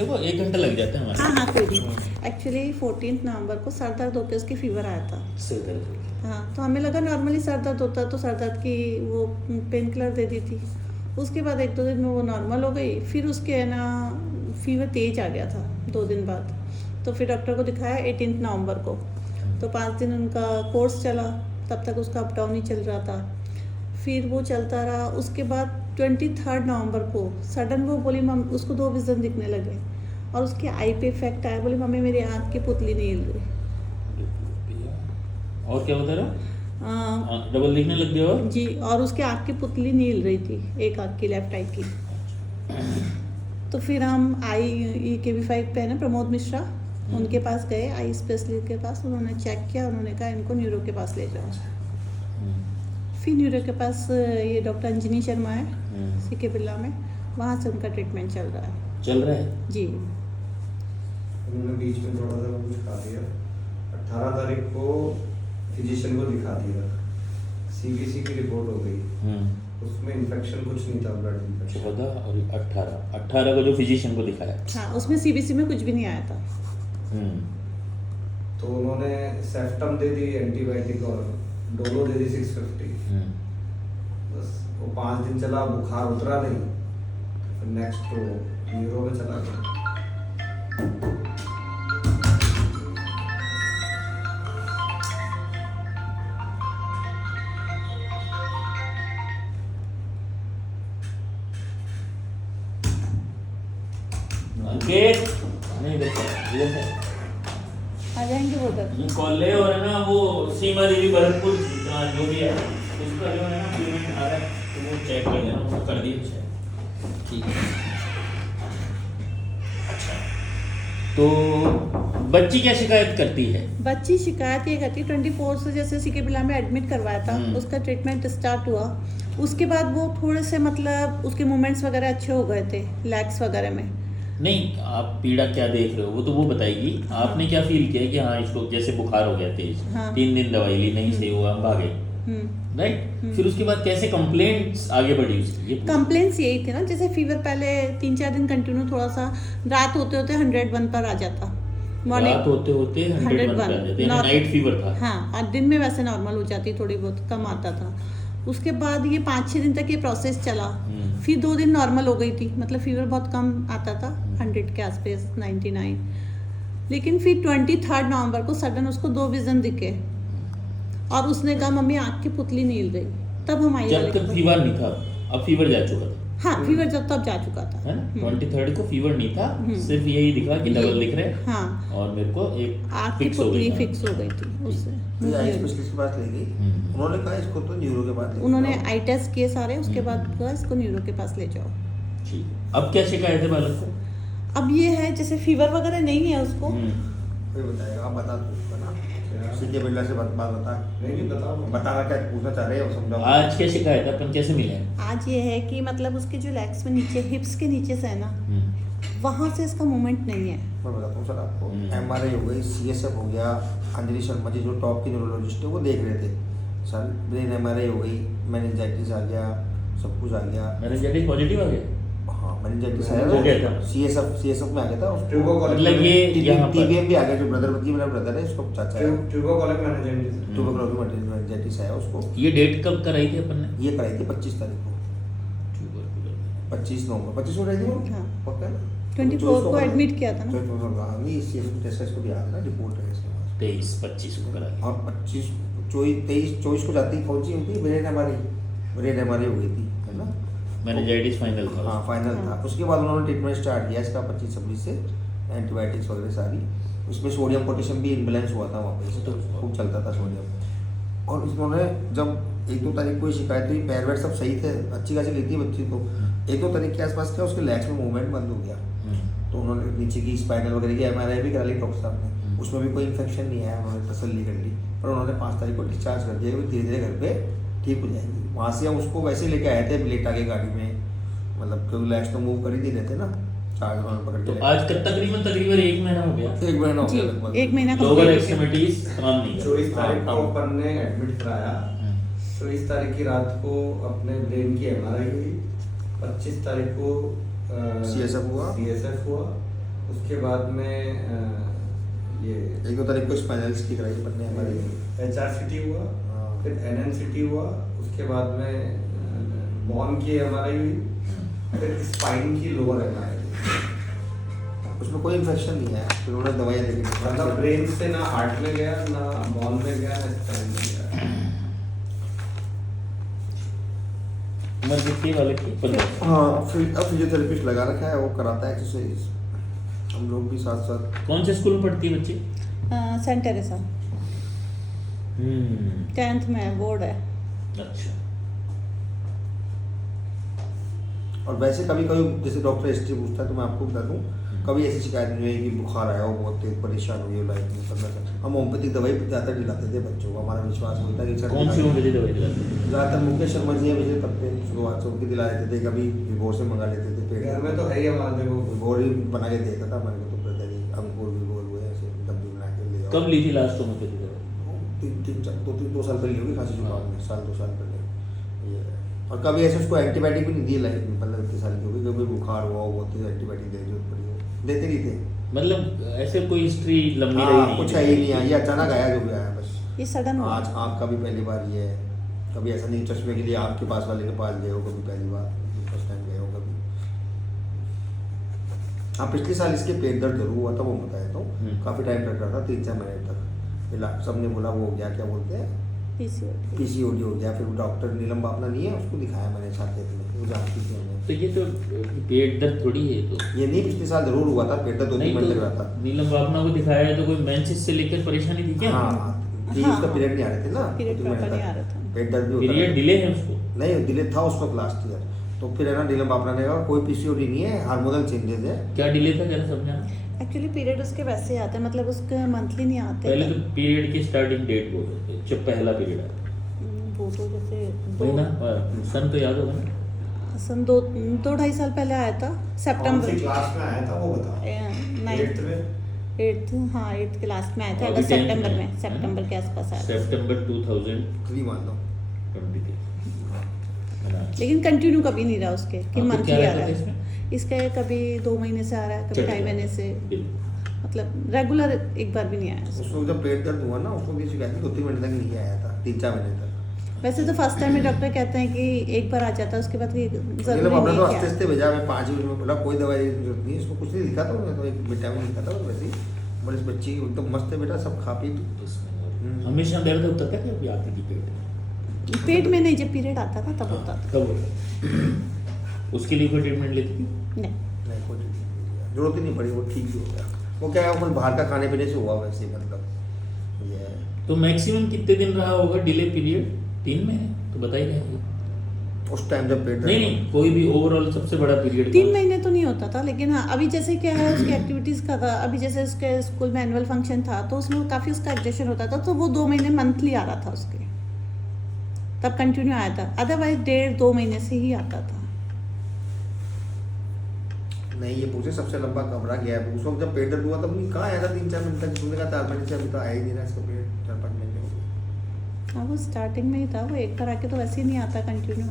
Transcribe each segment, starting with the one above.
देखो 1 घंटा लग जाता है हमारा। हाँ हाँ कोई नहीं। एक्चुअली 14 नवंबर को सर दर्द होते उसकी फीवर आया था। सिर दर्द। हाँ तो हमें लगा नॉर्मली सर दर्द होता है तो सर दर्द की वो पेन किलर दे दी थी। उसके बाद 1-2 दिन में वो नॉर्मल हो गई, फिर उसके है ना फीवर तेज आ गया था 2 दिन बाद। तो फिर डॉक्टर को दिखाया 18 नवंबर को। तो 5 दिन उनका कोर्स चला, तब तक उसका अप डाउन ही चल रहा था। फिर वो चलता रहा, उसके बाद 23 नवंबर को सडन वो बोली मम उसको 2 विज़न दिखने लगे और उसके आई पे इफेक्ट आया। बोली मम्मी मेरी आँख की पुतली नहीं हिल रही। और क्या बता रहा? डबल दिखने लग गया और? जी, और उसके आँख की पुतली नहीं हिल रही थी, एक आँख की, लेफ्ट आई की। तो फिर हम IKV5 पे है ना प्रमोद मिश्रा, उनके पास गए, आई स्पेशलिस्ट के पास। उन्होंने चेक किया, उन्होंने कहा इनको न्यूरो के पास ले जाओ। फिर न्यूरो के पास ये डॉक्टर अंजनी शर्मा है CK बिरला में, वहाँ से उनका ट्रीटमेंट चल रहा है जी। उन्होंने बीच में थोड़ा सा कुछ खा दिया। 18 तारीख को फिजिशियन को दिखा दिया, CBC की रिपोर्ट हो गई, उसमें इन्फेक्शन कुछ नहीं था, ब्लड इन्फेक्शन। 14 और 18 को जो फिजिशियन को दिखाया, हाँ उसमें CBC में कुछ भी नहीं आया था। तो उन्होंने सेफ्टम दे दी एंटीबायोटिक और डोलो दे दी 650। बस वो 5 दिन चला, बुखार उतरा नहीं, फिर नेक्स्ट तो न्यूरो में चला गया। अंकित नहीं देखो इधर है, आ जाएंगे वो उधर। ये कॉले और है ना वो सीमा देवी भरतपुर जो भी है उसका जो है ना पेमेंट आ रहा है, तो वो चेक कर देना, वो कर दिया चेक। ठीक है। अच्छा, तो बच्ची क्या शिकायत करती है? बच्ची शिकायत ये करती, 24 से जैसे CK बिरला में एडमिट करवाया था, उसका ट्रीटमेंट स्टार्ट हुआ। उसके बाद वो थोड़े से मतलब उसके मूवमेंट्स वगैरह अच्छे हो गए थे, लेग्स वगैरह में। नहीं, आप पीड़ा क्या देख रहे हो वो तो वो बताएगी। आपने क्या फील किया कि हाँ इसको जैसे बुखार हो गया तेज, 3 दिन दवाई ली, नहीं सही हुआ, हम भागे, राइट? फिर उसके बाद कैसे कंप्लेंट्स आगे बढ़ी उसकी? कंप्लेंट्स यही थे ना, जैसे फीवर पहले 3-4 दिन कंटिन्यू, थोड़ा सा रात होते होते 101 पर आ जाता, रात होते होते 101 पर आ जाते, यानी नाइट फीवर था। हाँ, और दिन में वैसे नॉर्मल हो जाती, थोड़ी बहुत कम आता था। उसके बाद ये 5-6 दिन तक ये प्रोसेस चला, फिर 2 दिन नॉर्मल हो गई थी, मतलब फीवर बहुत कम आता था, 100 के आसपास, 99। लेकिन फिर 23 नवंबर को सडन उसको 2 विजन दिखे और उसने कहा मम्मी आँख की पुतली नहीं हिल रही। तब हम आई, जब तक फीवर नहीं था, अब फीवर जा चुका था। हाँ, फीवर जब तक जा चुका था, है ना? 23 को फीवर नहीं था, सिर्फ यही दिखा कि डबल दिख रहे। हाँ, और मेरे को एक आँख की पुतली फिक्स हो गई थी उससे। तो आई स्पेशलिस्ट के पास ले गई, उन्होंने कहा इसको तो न्यूरो के पास ले उन्होंने आई टेस्ट किए सारे, उसके बाद कहा इसको न्यूरो के पास ले जाओ। ठीक है। अब क्या शिकायत है बालक को? अब ये है जैसे फीवर वगैरह नहीं है उसको। कोई बताएगा, आप बता दो उसको ना, CK बिरला से बात बता। नहीं बताओ, बताना क्या पूछना चाह रहे हो, समझाओ। आज क्या शिकायत है, अपन कैसे मिले? आज ये है कि मतलब उसके जो लेग्स में नीचे, हिप्स के नीचे से है ना, वहाँ से इसका मूवमेंट नहीं है। मैं बताता हूँ सर आपको, MRI हो गई, CSF हो गया, अंजलि शर्मा जी जो टॉप की न्यूरोलॉजिस्ट है वो देख रहे थे सर। ब्रेन MRI हो गई, मेनिंजाइटिस आ गया, सब कुछ आ गया। मेनिंजाइटिस पॉजिटिव आ गया? हाँ, मेनिंजाइटिस हो गया था। CSF में आ गया था। मतलब ये यहाँ पर TBM भी आ गया, जो मेरा ब्रदर है, इसको चाचा है, ट्यूबरकुलोसिस मेनिंजाइटिस, ट्यूबरकुलोसिस मेनिंजाइटिस आया उसको। ये डेट कब कराई थी अपन ने? ये कराई थी 25 तारीख को, 25 नवंबर, 25 को कराई थी वो। हाँ, पक्का है ना? 24 को एडमिट किया था ना। 24 टेस्ट इसको भी आता ना, रिपोर्ट है इसके पास। 23-25 को करा और 25 23-24 को जाती पहुंची उनकी ब्रेन MRI हो गई थी, है ना? मेनिंजाइटिस फाइनल था। हाँ, फाइनल था। उसके बाद उन्होंने ट्रीटमेंट स्टार्ट किया इसका 25-26 से, एंटीबायोटिक्स वगैरह सारी। उसमें सोडियम पोटेशियम भी इम्बेलेंस हुआ था वहाँ पे, तो खूब चलता था सोडियम। और उन्होंने जब 1-2 तारीख को शिकायत हुई, पैर वैर सब सही थे, अच्छी खासी गई थी बच्ची को। 1-2 तारीख के आसपास क्या उसके लेग्स में मूवमेंट बंद हो गया, तो उन्होंने नीचे की स्पाइनल वगैरह की MRI भी करा ली डॉक्टर साहब ने, उसमें भी कोई इन्फेक्शन नहीं आया, उन्होंने तसल्ली कर ली। और उन्होंने 5 तारीख को डिस्चार्ज कर दिया कि धीरे धीरे घर पे ठीक हो जाएंगी। वहाँ से हम उसको वैसे लेके आए थे लेटा के गाड़ी में, मतलब क्योंकि लेग्स तो मूव कर ही नहीं रहते ना, चार्ज उन्होंने पकड़ के। तो आज तकरीबन 1 महीना हो गया। 1 महीना हो जी, गया लगभग। 1 महीना लोअर एक्सट्रीमिटीज काम नहीं कर 24 तारीख को अपन ने एडमिट कराया, 24 तारीख की रात को अपने ब्रेन की MRI हुई, 25 तारीख को CSF हुआ, CSF हुआ, उसके बाद में ये 1-2 तारीख को स्पाइनल्स की कराई बनने हमारे HRCT हुआ, हाँ। फिर NNCT हुआ, उसके बाद में बॉन की MRI हुई, फिर स्पाइन की लोअर MRI हुई। उसमें कोई इन्फेक्शन नहीं है, फिर उन्होंने दवाइयाँ दे दी। मतलब ब्रेन से ना हार्ट में गया, ना बॉन में गया, ना स्पाइन में गया। उम्र कितनी वाले की 15? हाँ, फिर अब फिजियोथेरेपिस्ट लगा रखा है, वो कराता है एक्सरसाइज। हम लोग भी साथ साथ। कौन से स्कूल में पढ़ती है बच्ची? सेंट टेरेसा 10th में बोर्ड है। अच्छा। और वैसे कभी कभी जैसे डॉक्टर हिस्ट्री पूछता है तो मैं आपको बता दूं, कभी ऐसी शिकायत नहीं हुई कि बुखार आया हो, बहुत तेज परेशान हुई हो लाइफ में करना था। हम होम्योपैथिक दवाई ज़्यादातर दिलाते थे बच्चों को, हमारा विश्वास होता है कि कौन सी होम्योपैथी दवाई दिलाते हैं? ज़्यादातर मुकेश शर्मा जी विजय तब पे शुरुआत से उनकी दिला लेते थे, कभी विभोर से मंगा लेते थे। पेट घर में तो है ही हमारे को। विभोर ही बना के देता था हमारे को, तो कहते थे अंकुर विभोर हुए ऐसे डब्बी बना के ले आओ। कब ली थी लास्ट होम्योपैथी दवाई? 2 साल पहले होगी खांसी जुकाम में, 2 साल पहले ये। और कभी ऐसे उसको एंटीबायोटिक भी नहीं दी लाइफ में, मतलब इतने साल की होगी, कभी बुखार हुआ हो बहुत एंटीबायोटिक देने की जरूरत पड़ी हो, देते नहीं थे। मतलब ऐसे कोई हिस्ट्री लंबी रही हाँ, नहीं? कुछ है ही नहीं, ये अचानक आया जो भी आया बस। ये सडन हुआ। आज आँख का भी पहली बार ये है, कभी ऐसा नहीं चश्मे के लिए आपके पास वाले के पास गए हो, कभी पहली बार फर्स्ट टाइम गए हो कभी। हाँ, पिछले साल इसके पेट दर्द जरूर हुआ था, वो बताया तो काफ़ी टाइम तक रहा था, 3-4 महीने तक। सबने बोला वो हो गया, क्या बोलते हैं, PCOD हो गया। फिर डॉक्टर नीलम बापना नहीं है, उसको दिखाया मैंने साकेत में, वो जानती थी हमें। तो ये तो पेट दर्द थोड़ी है तो। ये नहीं, पिछले साल जरूर हुआ था पेट दर्द, 2-3 नहीं महीने तो लग रहा था। नीलम बापना को दिखाया है तो कोई मेंसेस से लेकर परेशानी थी क्या? हाँ, जी हाँ, उसका पीरियड नहीं आ रहे थे ना, पीरियड 2-3 महीने प्रॉपर नहीं तक। आ रहा था। पेट दर्द भी होता पीरियड था। डिले है उसको? नहीं, डिले था उस वक्त लास्ट ईयर। तो फिर है ना, नीलम बापना ने कहा कोई PCOD नहीं है, हार्मोनल चेंजेस है। क्या डिले था जरा समझाना। एक्चुअली पीरियड उसके वैसे ही आते हैं, मतलब उसके मंथली नहीं आते। पहले तो पीरियड की स्टार्टिंग डेट बोलो, जब पहला पीरियड है वो तो जैसे वही ना, सन तो याद होगा ना? सन 2-2.5 साल पहले आया था, कौन सी सितंबर क्लास में आया था वो बताओ। 8th में 8th, हाँ 8th के लास्ट में आया था, अभी अगस्त 10th सितंबर में, में, सितंबर के आसपास आया था। सितंबर 2023। 3 मान लो। लेकिन कंटिन्यू कभी नहीं रहा उसके कि हाँ, तो मंथली क्या आ रहता रहा था है। इसमें? इसका कभी 2 महीने से आ रहा है, कभी 2.5 महीने से, मतलब रेगुलर एक बार भी नहीं आया। उसको जब पेट दर्द हुआ ना, उसको भी शिकायत 2-3 महीने तक नहीं आया था, 3-4 महीने तक। वैसे तो फर्स्ट टाइम में डॉक्टर कहते हैं कि एक बार आ जाता है, उसके बाद नीलम जरूरी बापना नहीं तो है हंसते कि हंसते भेजा, मैं 5 मिनट में बोला कोई दवाई की जरूरत नहीं है, इसको कुछ नहीं लिखा था उन्होंने, तो एक विटामिन लिखा था वैसे ही। बोले इस बच्ची एकदम मस्त है बेटा, सब खा पी। हमेशा दर्द होता था क्या अभी आती थी पेट? पेट में नहीं, जब पीरियड आता था तब होता था। कब होता? उसके लिए कोई ट्रीटमेंट लेती थी? नहीं, नहीं, कोई जरूरत ही नहीं पड़ी, वो ठीक ही हो गया। वो क्या है, अपन बाहर का खाने पीने से हुआ वैसे ही, मतलब ये है। तो मैक्सिमम कितने दिन रहा होगा डिले पीरियड? 3 महीने तो बताइए। उस टाइम जब पेट नहीं नहीं, कोई भी ओवरऑल सबसे बड़ा पीरियड 3 महीने तो नहीं होता था, लेकिन हाँ अभी जैसे क्या है उसकी एक्टिविटीज़ का था, अभी जैसे उसके स्कूल में एनुअल फंक्शन था तो उसमें काफ़ी उसका एडजस्टेशन होता था, तो वो 2 महीने मंथली आ रहा था उसके, तब कंटिन्यू आया था, अदरवाइज 1.5-2 महीने से ही आता था। नहीं, ये पूछे सबसे लंबा कमरा गया है उस वक्त जब पेट दर्द हुआ तब नहीं, कहाँ आया था 3-4 महीने तक, तुमने कहा 4 महीने से, अभी तो आया ही नहीं रहा इसका पेट, 4-5 महीने हो गए। हाँ वो स्टार्टिंग में ही था, वो एक बार आके तो वैसे ही नहीं आता कंटिन्यू।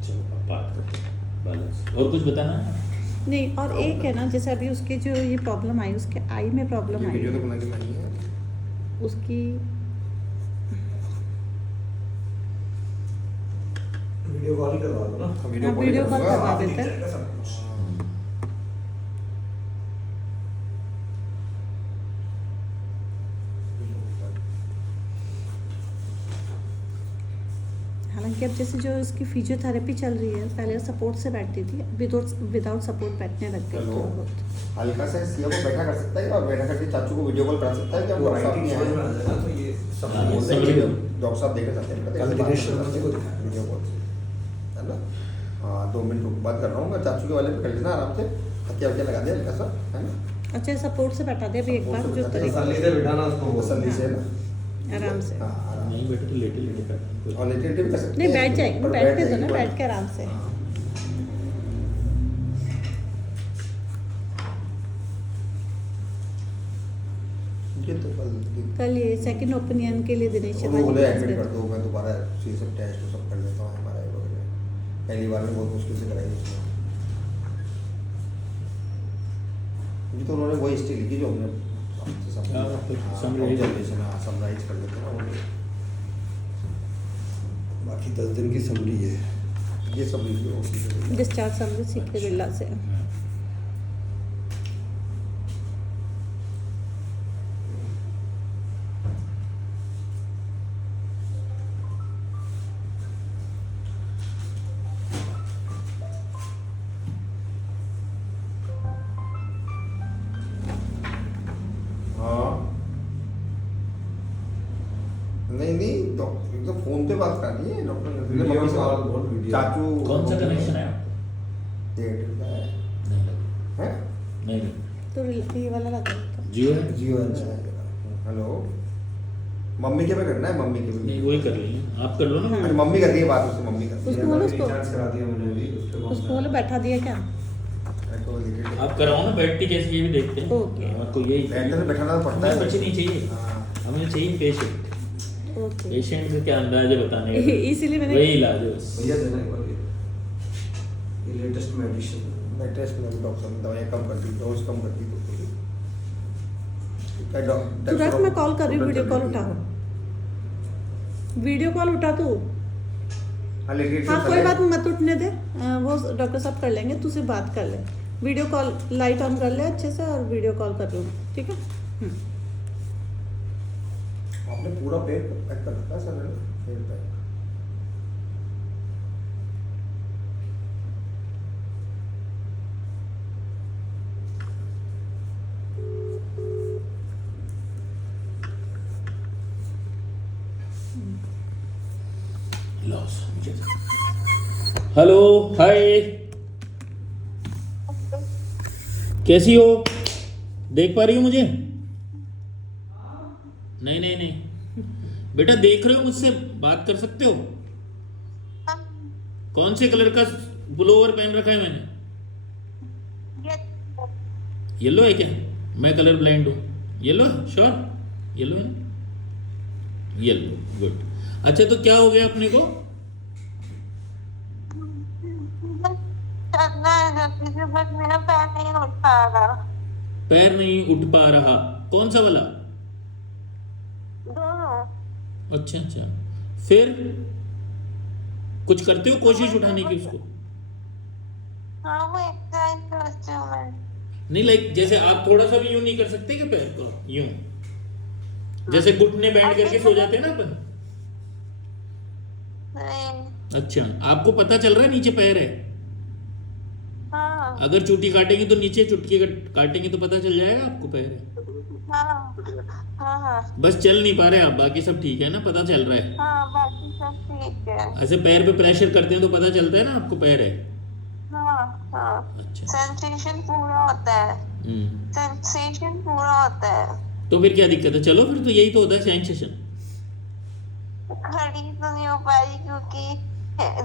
चलो अब बात करते हैं बैलेंस। और कुछ बताना है? नहीं, और एक है ना, जैसे अभी उसके जो ये प्रॉब्लम आई, उसके आई में प्रॉब्लम ये वीडियो तो आई, बना के नहीं है। उसकी वीडियो कॉल करवा दो ना। हाँ, वीडियो कॉल करवा आप ही देते हैं। जाएगा सब कुछ। हालांकि अब जैसे जो इसकी फिजियोथेरेपी चल रही है, पहले सपोर्ट से बैठती थी, विदाउट सपोर्ट बैठने लग गई चलो। थोड़ा बहुत। हल्का सा सीएम को बैठा कर सकता है और बैठा करके चाचू को वीडियो कॉल करा सकता है कि हम वो डॉक्टर साहब राइटिंग नहीं समझ में आए। आ जाएगा तो ये सब हाँ, बोल बोलते देंगे। हैं कि डॉक्टर साहब देखना चाहते हैं, कल दिनेश शर्मा जी को दिखाया। वीडियो कॉल से, है ना। हाँ, 2 मिनट बात कर रहा हूँ मैं, चाचू के वाले पे कर लेना आराम से, तकिया वकिया लगा दिया हल्का सा, है ना। अच्छा, सपोर्ट से बैठा दे अभी एक बार, जो तरीका तसल्ली से बिठाना उसको बोल। तसल्ली से ना, आराम से। हाँ आराम नहीं बेटे तो लेटे लेटे करना और लेटे भी कर सकते नहीं, हैं, बैठ जाएगी, पर बैठ के दो ना, जाएगी, बैठ के आराम से। हाँ। ये तो कल ये सेकंड ओपिनियन के लिए दिनेश शर्मा वो जी बोले के पास एडमिट गए कर थे। दो, मैं दोबारा सीएसएफ टेस्ट सब कर लेता हूँ, हमारा पहली बार में बहुत मुश्किल से कराई उसने। मुझे तो उन्होंने वही हिस्ट्री लिखी जो हमने समराइज कर लेते हैं ना। बाकी 10 दिन की समरी है। ये सब लिखी हो डिस्चार्ज समझ सीखे बिल्ला से। नहीं डॉक्टर तो फोन पे बात करनी है डॉक्टर ने वीडियो मम्मी से कॉल, बात- बहुत वीडियो। चाचू कौन सा कनेक्शन है? एयरटेल का है नहीं लगा। हैं? नहीं तो ये वाला लगा था। जियो है? जियो अच्छा है। हेलो मम्मी के पे करना है मम्मी के पे नहीं वही कर लीजिए, आप कर लो ना। अरे मम्मी कर रही है बात उससे मम्मी कर रही उसको बोलो उसको। रिचार्ज करा दिया मैंने भी उसके बाद उसको बोलो बैठा दिया क्या? है तो रिलेटेड आप कराओ ना, बैठती कैसी ये भी देखते हैं। ओके। आपको यही बैठने से बैठाना तो पड़ता है बच्चे नहीं चाहिए, हाँ। हमें चाहिए पेशेंट। ओके। पेशेंट का क्या अंदाज है बताने का? इसीलिए मैंने वही इलाज है बस। भैया देना एक बार ये लेटेस्ट मेडिसिन मैं टेस्ट में डॉक्टर ने दवाइयाँ कम कर दी डोज कम कर दी तो क्या तू रख, मैं कॉल कर रही हूँ, वीडियो कॉल उठाओ। वीडियो कॉल उठा तू। हाँ लेकिन हाँ कोई बात मत उठने दे, वो डॉक्टर साहब कर लेंगे, तू से बात कर ले। वीडियो कॉल लाइट ऑन कर ले अच्छे से और वीडियो कॉल कर लूँ, ठीक है? आपने पूरा पैर पैक कर रखा है सर ने पैर पैक हेलो हाय, कैसी हो? देख पा रही हो मुझे? नहीं नहीं नहीं बेटा, देख रहे हो मुझसे? बात कर सकते हो? कौन से कलर का पुलोवर पहन रखा है मैंने? येलो है क्या? मैं कलर ब्लाइंड हूँ। येलो है? श्योर येलो है? Yellow, good. अच्छा तो क्या हो गया अपने को? मेरा पैर नहीं उठ पा रहा। पैर नहीं उठ पा रहा? कौन सा वाला? दोनों। अच्छा अच्छा, फिर कुछ करते हो कोशिश उठाने की उसको? हाँ वो एक्सरसाइज करती हूँ मैं। नहीं लाइक जैसे आप थोड़ा सा भी यूं नहीं कर सकते क्या पैर को? यूं जैसे घुटने बैंड करके सो जाते हैं ना अपन। नहीं। अच्छा, आपको पता चल रहा है नीचे पैर है? हाँ अगर चुटी काटेंगे तो नीचे चुटकी काटेंगे तो पता चल जाएगा आपको पैर है। हाँ हाँ हाँ बस चल नहीं पा रहे आप, बाकी सब ठीक है ना? पता चल रहा है? हाँ बाकी सब ठीक है। ऐसे पैर पे प्रेशर करते हैं तो पता चलता है ना आपको पैर है? हाँ हाँ अच्छा। सेंसेशन पूरा होता है। सेंसेशन पूरा होता है। तो फिर क्या दिक्कत है? चलो फिर, तो यही तो होता है सेंसेशन। खड़ी तो नहीं हो पा रही क्योंकि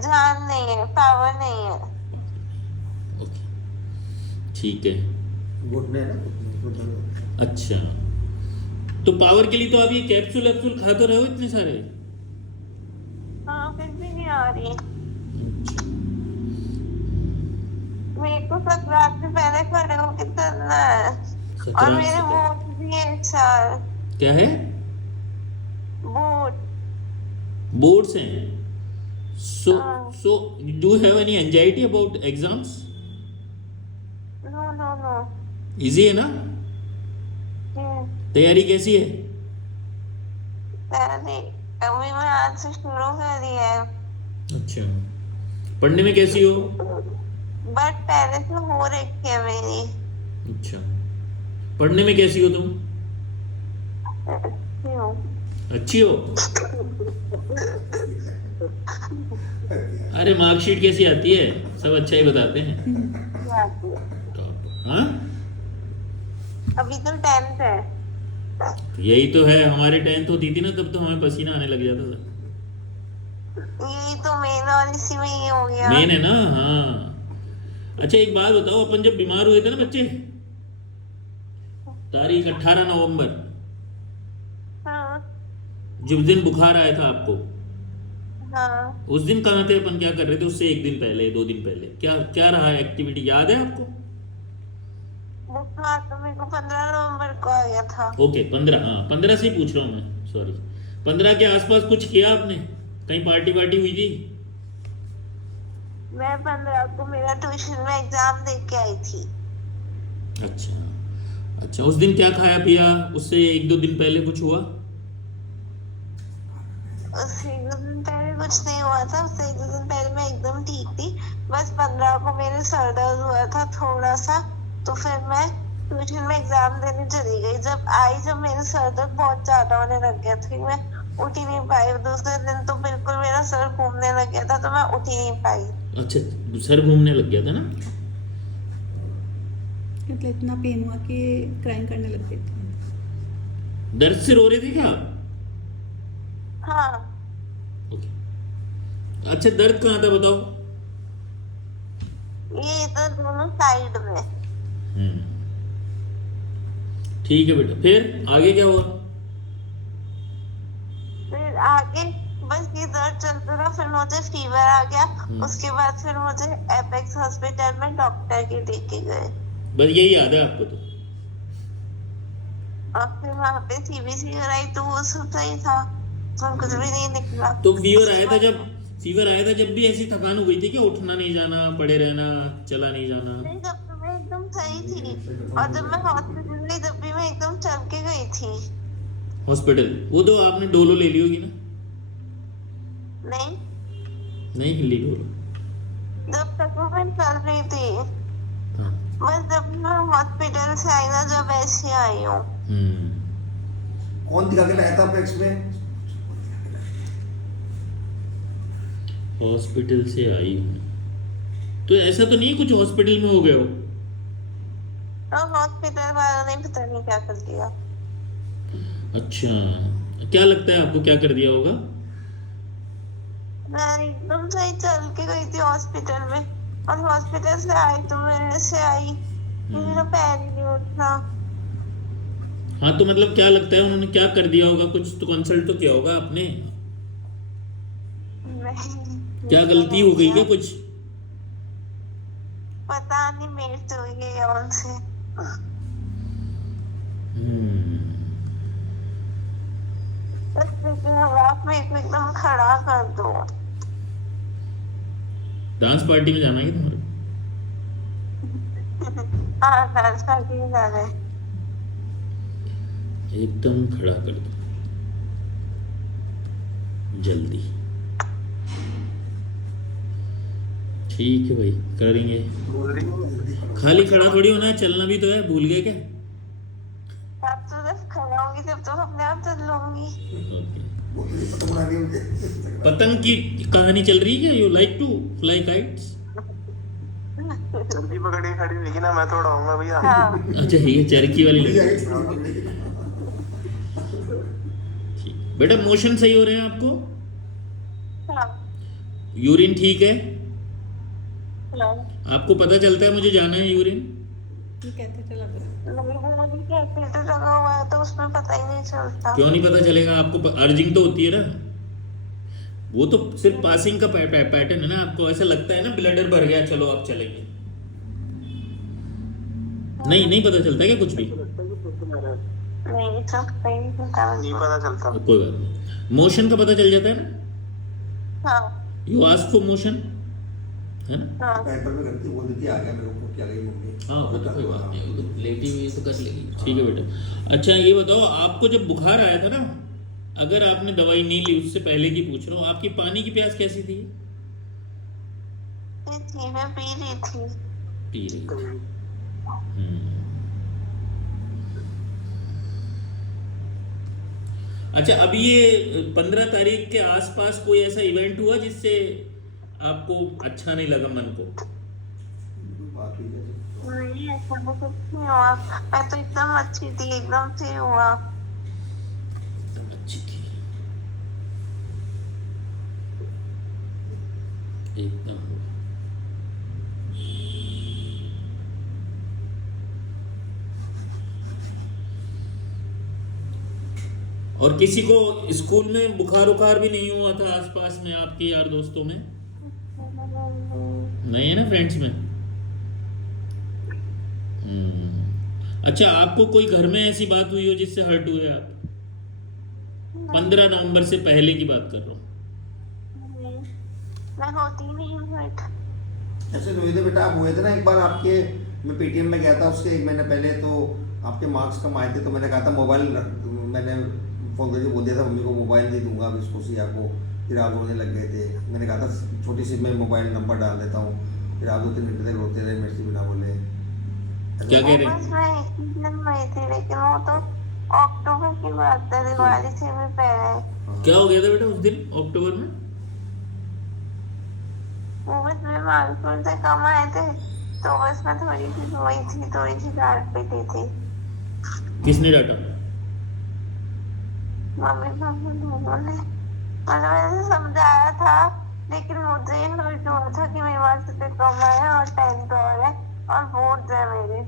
जान नहीं है, पावर नहीं है। ओके ठीक है। घुटने है ना घुटने अच्छा, तो पावर के लिए तो आप ये कैप्सूल वैप्सूल खा तो रहे हो इतने सारे? हाँ फिर भी नहीं आ रही। मेरे को संक्रांत से पहले खड़े होके चलना है और संक्रांत मेरे से वोट भी है इस साल। क्या है? वोट। बोर्ड्स हैं? सो हाँ। So do have any anxiety about exams? No no no. Easy है ना? तैयारी कैसी है? पहले अभी मैं आज से शुरू कर दिया है। अच्छा, पढ़ने में कैसी हो? बट पहले से हो रखी है मेरी। अच्छा, पढ़ने में कैसी हो तुम? क्यों? अच्छी हो? अरे मार्कशीट कैसी आती है? सब अच्छा ही बताते हैं। हाँ अभी तो 10th है। यही तो है, हमारे 10th होती थी ना तब तो हमें पसीना आने लग जाता था। यही तो मेन और इसी में ही हो गया। मेन है ना? हाँ। अच्छा एक बात बताओ, अपन जब बीमार हुए थे ना बच्चे, तारीख 18 नवंबर, हाँ जिस दिन बुखार आया था आपको, हाँ उस दिन कहाँ थे अपन, क्या कर रहे थे उससे एक दिन पहले 2 दिन पहले, क्या क्या रहा एक्टिविटी याद है आपको? बुखार तो मेरे को 15 नवंबर को आ गया था। ओके 15, हाँ 15 से ही पूछ रहा हूँ मैं, सॉरी। 15 के आसपास कुछ किया आपने, कहीं पार्टी वार्टी हुई थी? मैं 15 को मेरा ट्यूशन में एग्जाम दे के आई थी। अच्छा अच्छा, उस दिन क्या खाया पिया, उससे 1-2 दिन पहले कुछ हुआ? उससे 1-2 दिन पहले कुछ नहीं हुआ था, उससे 1-2 दिन पहले मैं एकदम ठीक थी। बस 15 को मेरे सर दर्द हुआ था थोड़ा सा, तो फिर मैं ट्यूशन में एग्जाम देने चली गई। जब मेरे सर दर्द बहुत ज्यादा होने लग गया था, मैं उठ ही नहीं पाई। दूसरे दिन तो बिल्कुल मेरा सर घूमने लग गया था, तो मैं उठ ही नहीं पाई। अच्छा, सर घूमने लग गया था ना? मतलब इतना पेन हुआ कि क्राइम करने लग गई थी। दर्द से रो रहे थे क्या आप? हाँ ओके, अच्छा दर्द कहाँ था बताओ? ये इधर दोनों साइड में। ठीक है बेटा, फिर आगे क्या हुआ? फिर आगे बस ये दर्द चलता रहा, फिर मुझे फीवर आ गया। उसके बाद फिर मुझे एपेक्स हॉस्पिटल में डॉक्टर के लेके गए, बस यही याद है आपको तो? और फिर वहाँ पे सीबीसी कराई तो वो सब सही था, तो कुछ भी नहीं निकला। तो फीवर आया था जब भी ऐसी थकान हो गई थी क्या, उठना नहीं जाना, पड़े रहना, चला नहीं जाना? नहीं, जब तो मैं एकदम सही थी, और जब मैं हॉस्पिटल गई तब भी मैं एकदम चल के गई थी। हॉस्पिटल वो तो आपने डोलो ले ली होगी ना? नहीं, नहीं ली डोलो? जब तक वो मैं चल रही थी, हाँ। बस जब मैं हॉस्पिटल से आई ना, जब ऐसे आई हूँ। कौन दिखा के लाया था अपेक्स में? हॉस्पिटल से आई हूँ तो ऐसा तो नहीं कुछ हॉस्पिटल में हो गया हो? तो हॉस्पिटल वालों ने पता नहीं क्या कर दिया। अच्छा, क्या लगता है आपको क्या कर दिया होगा? मैं एकदम सही चल के गई थी हॉस्पिटल में, और हॉस्पिटल से आई तो मेरे से आई कि मेरा पैर ही नहीं उठना। हाँ तो मतलब क्या लगता है उन्होंने क्या कर दिया होगा, कुछ तो कंसल्ट तो किया होगा आपने? नहीं, क्या गलती हो गई क्या कुछ? पता नहीं मेरे से हुई है या उनसे। बस लेकिन अब आप मेरे को एकदम खड़ा कर दो। डांस पार्टी में जाना है क्या तुम्हारे? हाँ, डांस पार्टी में जाना है। एकदम खड़ा कर दो जल्दी। ठीक है भाई, करेंगे। खाली खड़ा थोड़ी होना है, चलना भी तो है, भूल गए क्या? आप तो बस खड़ा होंगी जब तो अपने आप चल लूंगी। पतंग की कहानी चल रही है क्या? You like to fly kites? जल्दी पकड़ी खड़ी रहेगी ना, मैं तो उड़ाऊंगा भैया। हाँ। अच्छा ये चरखी वाली लगी। बेटा मोशन सही हो रहे हैं आपको? हाँ। यूरिन ठीक है? हाँ। आपको पता चलता है मुझे जाना है यूरिन? ये कैथेटर लग रहा है। नहीं, कैथेटर लगा हुआ है तो उसमें पता ही नहीं चलता। क्यों नहीं पता चलेगा आपको? अर्जिंग तो होती है ना, वो तो सिर्फ पासिंग का पैटर्न है ना। आपको ऐसा लगता है ना ब्लडर भर गया, चलो आप चलेंगे। नहीं पता चलता क्या कुछ भी? नहीं, सब कहीं नहीं पता चलता। कोई बात नहीं, मोशन का पता चल जाता है ना। हाँ। यू आस्क फॉर मोशन, है ना? हाँ। पैपर में करती बोल देती आ गया मेरे को, क्या गई मम्मी। हाँ वो तो कोई बात नहीं, वो तो लेटी हुई तो कर लेगी। ठीक है बेटा। अच्छा ये बताओ, आपको जब बुखार आया था ना, अगर आपने दवाई नहीं ली, उससे पहले की पूछ रहा हूँ, आपकी पानी की प्यास कैसी थी? मैं पी रही थी। पी रही थी। अच्छा, अब ये 15 तारीख के आसपास कोई ऐसा इवेंट हुआ जिससे आपको अच्छा नहीं लगा मन को? नहीं, ऐसा तो कुछ नहीं हुआ। मैं तो एकदम अच्छी थी, एकदम से हुआ। अच्छी थी एकदम। और किसी को स्कूल में बुखार भी नहीं हुआ था आसपास में आपके यार दोस्तों में? नहीं है ना, फ्रेंड्स में? अच्छा, आपको कोई घर में ऐसी बात हुई हो जिससे हर्ट हुए आप? 15 नवंबर से पहले की बात कर रहा हूँ। मैं होती नहीं हूँ बट ऐसे तो हुए थे बेटा, आप हुए थे ना एक बार आपके, मैं पेटीएम में गया था उससे 1 महीने पहले, तो आपके मार्क्स कम आए थे, तो मैंने कहा था मोबाइल, मैंने फ़ोन करके बोल दिया था मम्मी को मोबाइल दे दूंगा अब इसको, सिया को। फिर आप रोने लग गए थे। मैंने कहा था छोटी सी मैं मोबाइल नंबर डाल देता हूँ, फिर आप 2-3 घंटे तक रोते रहे मेरे से बिना बोले। क्या कह रहे हैं? बस मैं एक ही दिन गई थी, लेकिन वो तो अक्टूबर की बात है, दिवाली से भी पहले। क्या हो गया था बेटा उस दिन अक्टूबर में? वो बस मैं मालपुर से कम आए थे, तो बस मैं थोड़ी सी डांट पीटी थी। किसने डांटा? मम्मी पापा दोनों ने। मतलब ऐसे समझाया था, लेकिन मुझे हर्ट हुआ था कि मेरे मार्क्स इतने कम आए और 10th और है और बोर्ड है मेरे।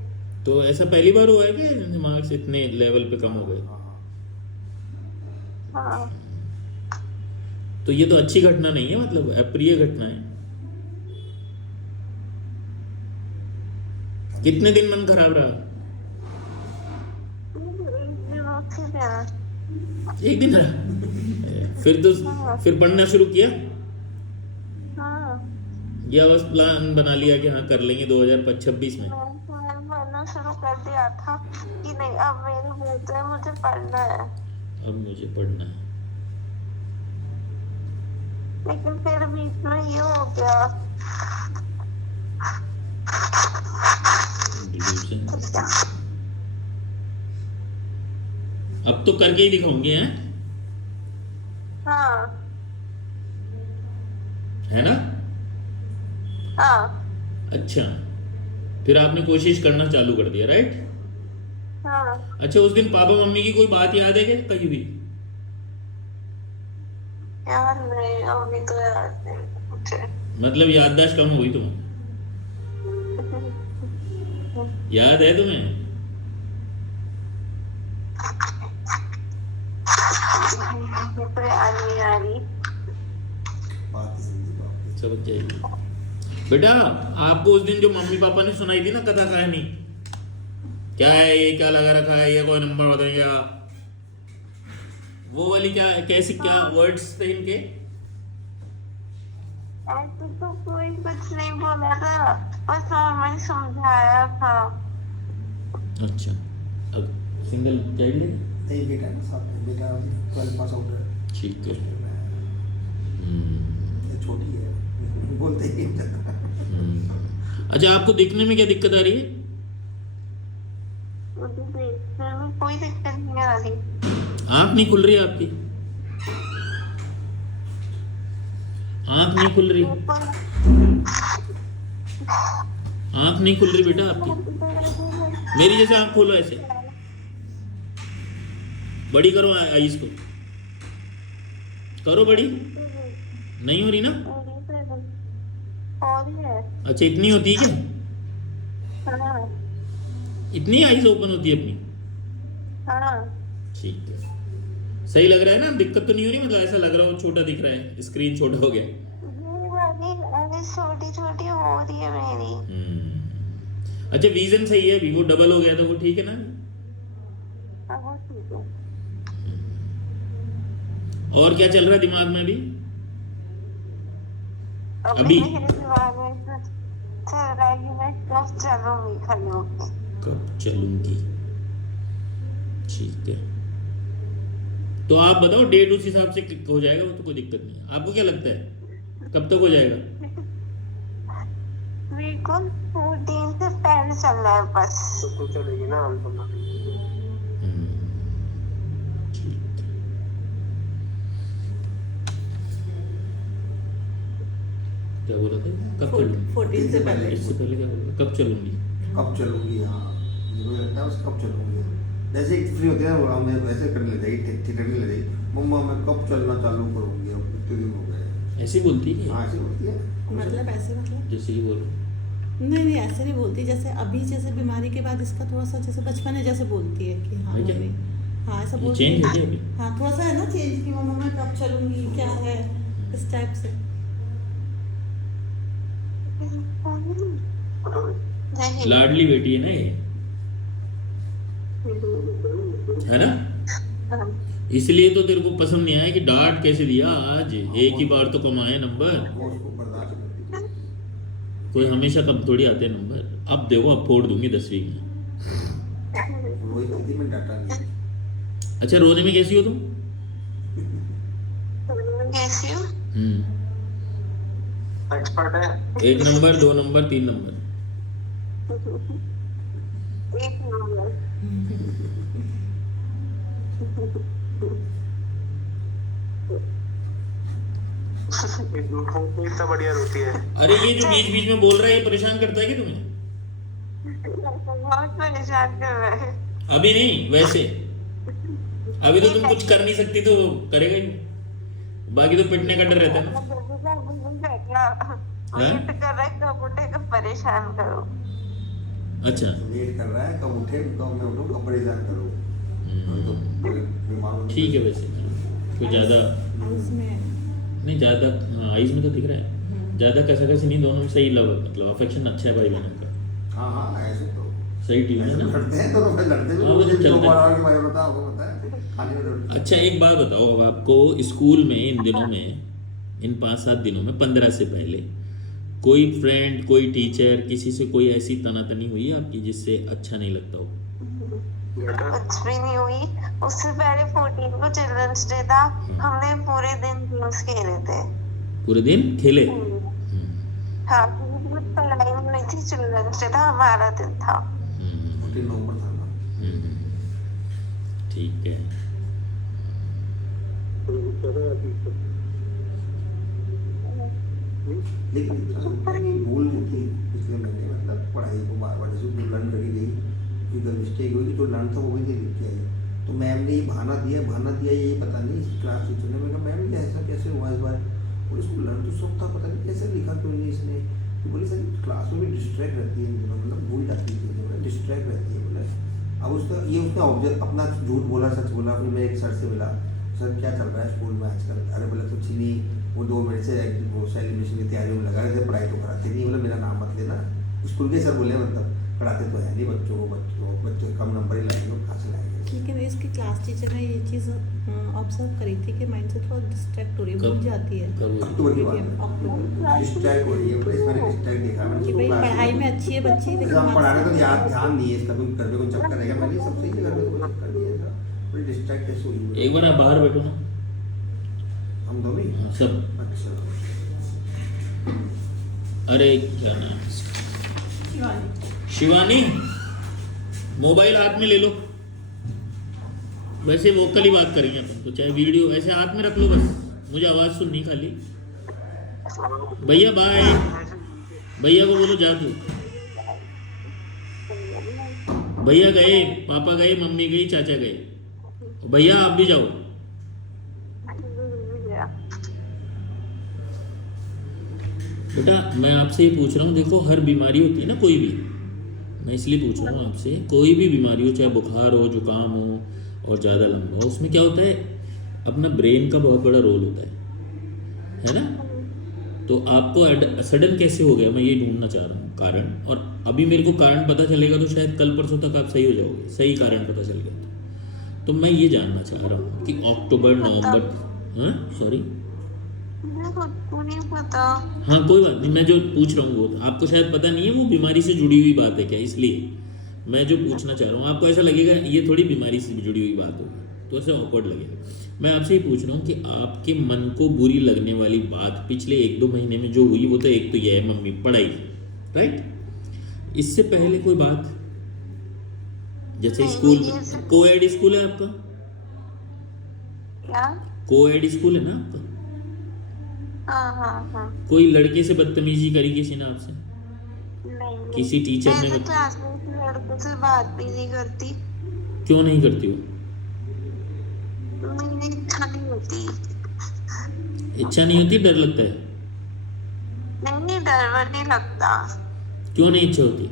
तो ऐसा पहली बार हुआ है कि मार्क्स इतने लेवल पे कम हो गए? हाँ, तो ये तो अच्छी घटना नहीं है, मतलब अप्रिय घटना है। कितने दिन मन खराब रहा? एक दिन रहा। फिर पढ़ना शुरू किया? हाँ, या बस प्लान बना लिया कि हाँ कर लेंगे 2026 में? मैंने पढ़ना शुरू कर दिया था कि नहीं अब मेरे बोलते हैं मुझे पढ़ना है, अब मुझे पढ़ना है। लेकिन फिर बीच में ये हो गया। अब तो करके ही दिखाऊंगे, हैं? हाँ है ना? हाँ अच्छा, फिर आपने कोशिश करना चालू कर दिया, राइट? हाँ। अच्छा, उस दिन पापा मम्मी की कोई बात याद है क्या कहीं भी? यार नहीं, अभी तो याद नहीं मुझे। मतलब याददाश्त कम हो गई तुम्हें? याद है तुम्हें? मुझे आ रही बात ही समझी बात। समझ जाएगी बेटा। आपको उस दिन जो मम्मी पापा ने सुनाई थी ना कथा कहानी, क्या है ये, क्या लगा रखा है, ये कोई नंबर बताएंगे आप, वो वाली क्या कैसी क्या वर्ड्स थे इनके? ऐसे तो कोई कुछ नहीं बोला था, बस नॉर्मली समझाया था। अच्छा, अब सिंगल चाइल्ड है? नहीं बेटा ना, साथ में बेटा अभी 12 पास आउट है। ठीक है। ये छोटी है, बोलते ही नहीं जाता। अच्छा, आपको दिखने में क्या दिक्कत आ रही है? मुझे देखने में कोई दिक्कत नहीं आ रही। आँख नहीं खुल रही आपकी? आँख नहीं खुल रही? आँख नहीं खुल रही बेटा आपकी? मेरी जैसे आँख खोलो, ऐसे बड़ी करो आईज को, करो बड़ी। नहीं हो रही ना? और है। अच्छा, इतनी होती है क्या? हाँ इतनी आईज ओपन होती है अपनी? हाँ। ठीक है, सही लग रहा है ना? दिक्कत तो नहीं हो रही? मतलब ऐसा लग रहा हो छोटा दिख रहा है, स्क्रीन छोटा हो गया? छोटी छोटी हो रही है मेरी। अच्छा, विजन सही है अभी? वो डबल हो गया था, वो ठीक है ना? हाँ, ठीक है। और क्या चल रहा है दिमाग में अभी? अभी मेरे दिमाग में चल रहा है कि मैं कब चलूंगी खड़ी होके। कब चलूंगी? ठीक है, तो आप बताओ डेट, उस हिसाब से हो जाएगा, वो तो कोई दिक्कत नहीं है। आपको क्या लगता है कब तक हो जाएगा? मेरे को 14 से पहले चलना है बस। तो तू चलेगी ना हम तो। क्या बोला था? कब चलूंगी? 14 से पहले। इससे पहले क्या बोला? कब चलूंगी? कब चलूंगी? हाँ, मुझे लगता है बस कब चलूंगी। जैसे एक फ्री होती है ना, हमें वैसे करने लग जाएगी, करने लग जाएगी, मम्मा मैं कब चलना चालू करूंगी, अब कितने दिन हो गए। ऐसे बोलती है? हाँ ऐसे बोलती है। मतलब ऐसे, मतलब जैसे ही बोलो। नहीं ऐसे नहीं बोलती, जैसे अभी जैसे बीमारी के बाद इसका थोड़ा सा जैसे बचपन है जैसे बोलती है कि हाँ है क्या? मम्मी। हाँ ऐसा ये बोल चेंज है क्या अभी? हाँ थोड़ा सा है ना चेंज की मम्मा मैं कब चलूंगी क्या है इस टाइप से। नहीं लाडली बेटी है ना ये, है ना? हाँ, इसलिए तो तेरे को पसंद नहीं आया कि डांट कैसे दिया आज, एक ही बार तो कमाए नंबर, वो उसको बर्दाश्त करती है। कोई हमेशा कम थोड़ी आते हैं नंबर। अब देखो अब फोड़ दूंगी 10वीं में। वही स्थिति में डाटा नहीं। अच्छा रोने में कैसी हो तुम? कैसी हूँ? एक्सपर्ट है। 1 नंबर 2 नंबर 3 नंबर। एक नंबर। ये झूठ बोल के इतना बढ़िया रोती है। अरे ये जो बीच बीच में बोल रहा है ये परेशान करता है कि तुम्हें? बहुत परेशान कर रहा है। अभी नहीं वैसे, अभी तो तुम कुछ कर नहीं सकती तो करेगा ही नहीं, बाकी तो पिटने का डर रहता है ना। वेट कर रहा है कब उठे कब परेशान करो। अच्छा वेट कर रहा है कब उठे कब मैं उठूं कब परेशान करूं। तो बीमार होने ठीक है वैसे कुछ ज़्यादा उसमें नहीं, ज़्यादा हाँ आइज में तो दिख रहा है, ज़्यादा कैसा कैसे नहीं, दोनों में सही लव मतलब अफेक्शन अच्छा है भाई बहनों का, हाँ हाँ ऐसे तो सही टीम है ऐसे ना। लड़ते हैं तो फिर लड़ते भी हाँ, वो तो मुझे चलता है। 2 बार के भाई बताओ आपको पता है खाने में लड़ते अच्छा एक बात बताओ, अब आपको स्कूल में इन दिनों में, इन 5-7 दिनों में 15 से पहले कोई फ्रेंड कोई टीचर किसी से कोई ऐसी तनातनी हुई है आपकी जिससे अच्छा नहीं लगता हो? कुछ भी नहीं हुई। उससे पहले 14 को चिल्ड्रंस डे था, हमने पूरे दिन गेम्स खेले थे। पूरे दिन खेले? हाँ क्योंकि पढ़ाई में नहीं थी, चिल्ड्रंस डे था हमारा दिन था। 14 नवंबर था ना। ठीक है। लेकिन इतना लगता है कि भूल नहीं थी पिछले महीने, मतलब पढ़ाई को बार बार जैसे जो लर्न करी गई इधर मिस्टेक हुई कि जो लर्न था वो भी नहीं लिख के आई। तो मैम ने ये बहाना दिया ये पता नहीं क्लास टीचर ने, मैं कहा मैम ये ऐसा कैसे हुआ इस बार, और इसको लर्न तो सब था पता नहीं कैसे लिखा क्यों नहीं इसने। तो बोली सर क्लास में भी डिस्ट्रैक्ट रहती है मतलब भूल जाती है डिस्ट्रैक्ट रहती है बोला। अब उसका ये उसने ऑब्जेक्ट अपना झूठ बोला सच बोला। फिर मैं एक सर से मिला, सर क्या चल रहा है स्कूल में आजकल? अरे बोला कुछ नहीं, वो 2 मिनट से वो सेलिब्रेशन की तैयारियों में लगा रहे थे, पढ़ाई तो कराते नहीं। बोला मेरा नाम मत लेना, स्कूल के सर बोले मतलब पढ़ाते तो है नहीं बच्चों को कम नंबर ही लाएंगे कहाँ से लाएंगे। लेकिन इसकी क्लास टीचर ने ये चीज़ ऑब्जर्व करी थी कि माइंड से थोड़ा डिस्ट्रैक्ट हो रही है, भूल जाती है। कब हुआ? अक्टूबर की बात है, अक्टूबर डिस्ट्रैक्ट हो रही है। इस मैंने डिस्ट्रैक्ट देखा मैंने कि उसको भाई क्लास पढ़ाई में अच्छी है बच्ची लेकिन हम marks पढ़ाने तो नहीं ध्यान आते। नहीं है इसका, कोई घर में कोई चक्कर रहेगा। मैंने सब सही है, घर में तो कोई चक्कर नहीं है इसका, बड़ी डिस्ट्रैक्ट कैसे हुई एक बार आप बाहर बैठो ना, हम दोनों ही। हाँ, सब। अच्छा अरे क्या नाम है इसका? शिवानी मोबाइल हाथ में ले लो। वैसे वोकली बात करेंगे अपन तो, चाहे वीडियो ऐसे हाथ में रख लो बस, मुझे आवाज़ सुननी खाली। भैया बाय, भैया को बोलो जा तू। भैया गए, पापा गए, मम्मी गई, चाचा गए, भैया आप भी जाओ। बेटा मैं आपसे ये पूछ रहा हूँ, देखो हर बीमारी होती है ना कोई भी, मैं इसलिए पूछ रहा हूँ आपसे, कोई भी बीमारी हो चाहे बुखार हो जुकाम हो और ज़्यादा लंबा हो, उसमें क्या होता है अपना ब्रेन का बहुत बड़ा रोल होता है ना? तो आपको सडन कैसे हो गया, मैं ये ढूंढना चाह रहा हूँ कारण, और अभी मेरे को कारण पता चलेगा तो शायद कल परसों तक आप सही हो जाओगे, सही कारण पता चल गया तो मैं ये जानना चाह रहा हूँ कि अक्टूबर नवंबर, हाँ सॉरी नहीं पता। हाँ कोई बात नहीं, मैं जो पूछ रहा हूँ वो आपको शायद पता नहीं है वो बीमारी से जुड़ी हुई बात है क्या, इसलिए मैं जो पूछना चाह रहा हूँ आपको ऐसा लगेगा ये थोड़ी बीमारी से जुड़ी हुई बात होगी तो ऐसे ऑकवर्ड लगेगा। मैं आपसे ये पूछ रहा हूँ कि आपके मन को बुरी लगने वाली बात पिछले 1-2 महीने में जो हुई वो तो एक तो यह है मम्मी पढ़ाई, राइट? इससे पहले कोई बात जैसे स्कूल, कोएड स्कूल है आपका? क्या? कोएड स्कूल है ना आपका? हाँ। कोई लड़के से बदतमीजी करी किसी ने आपसे? नहीं किसी टीचर ने? मैं तो क्लास में लड़कों से बात भी नहीं करती। क्यों नहीं करती हो? मुझे इच्छा नहीं होती। इच्छा नहीं होती, डर लगता है? नहीं डर वर नहीं लगता। क्यों नहीं इच्छा होती?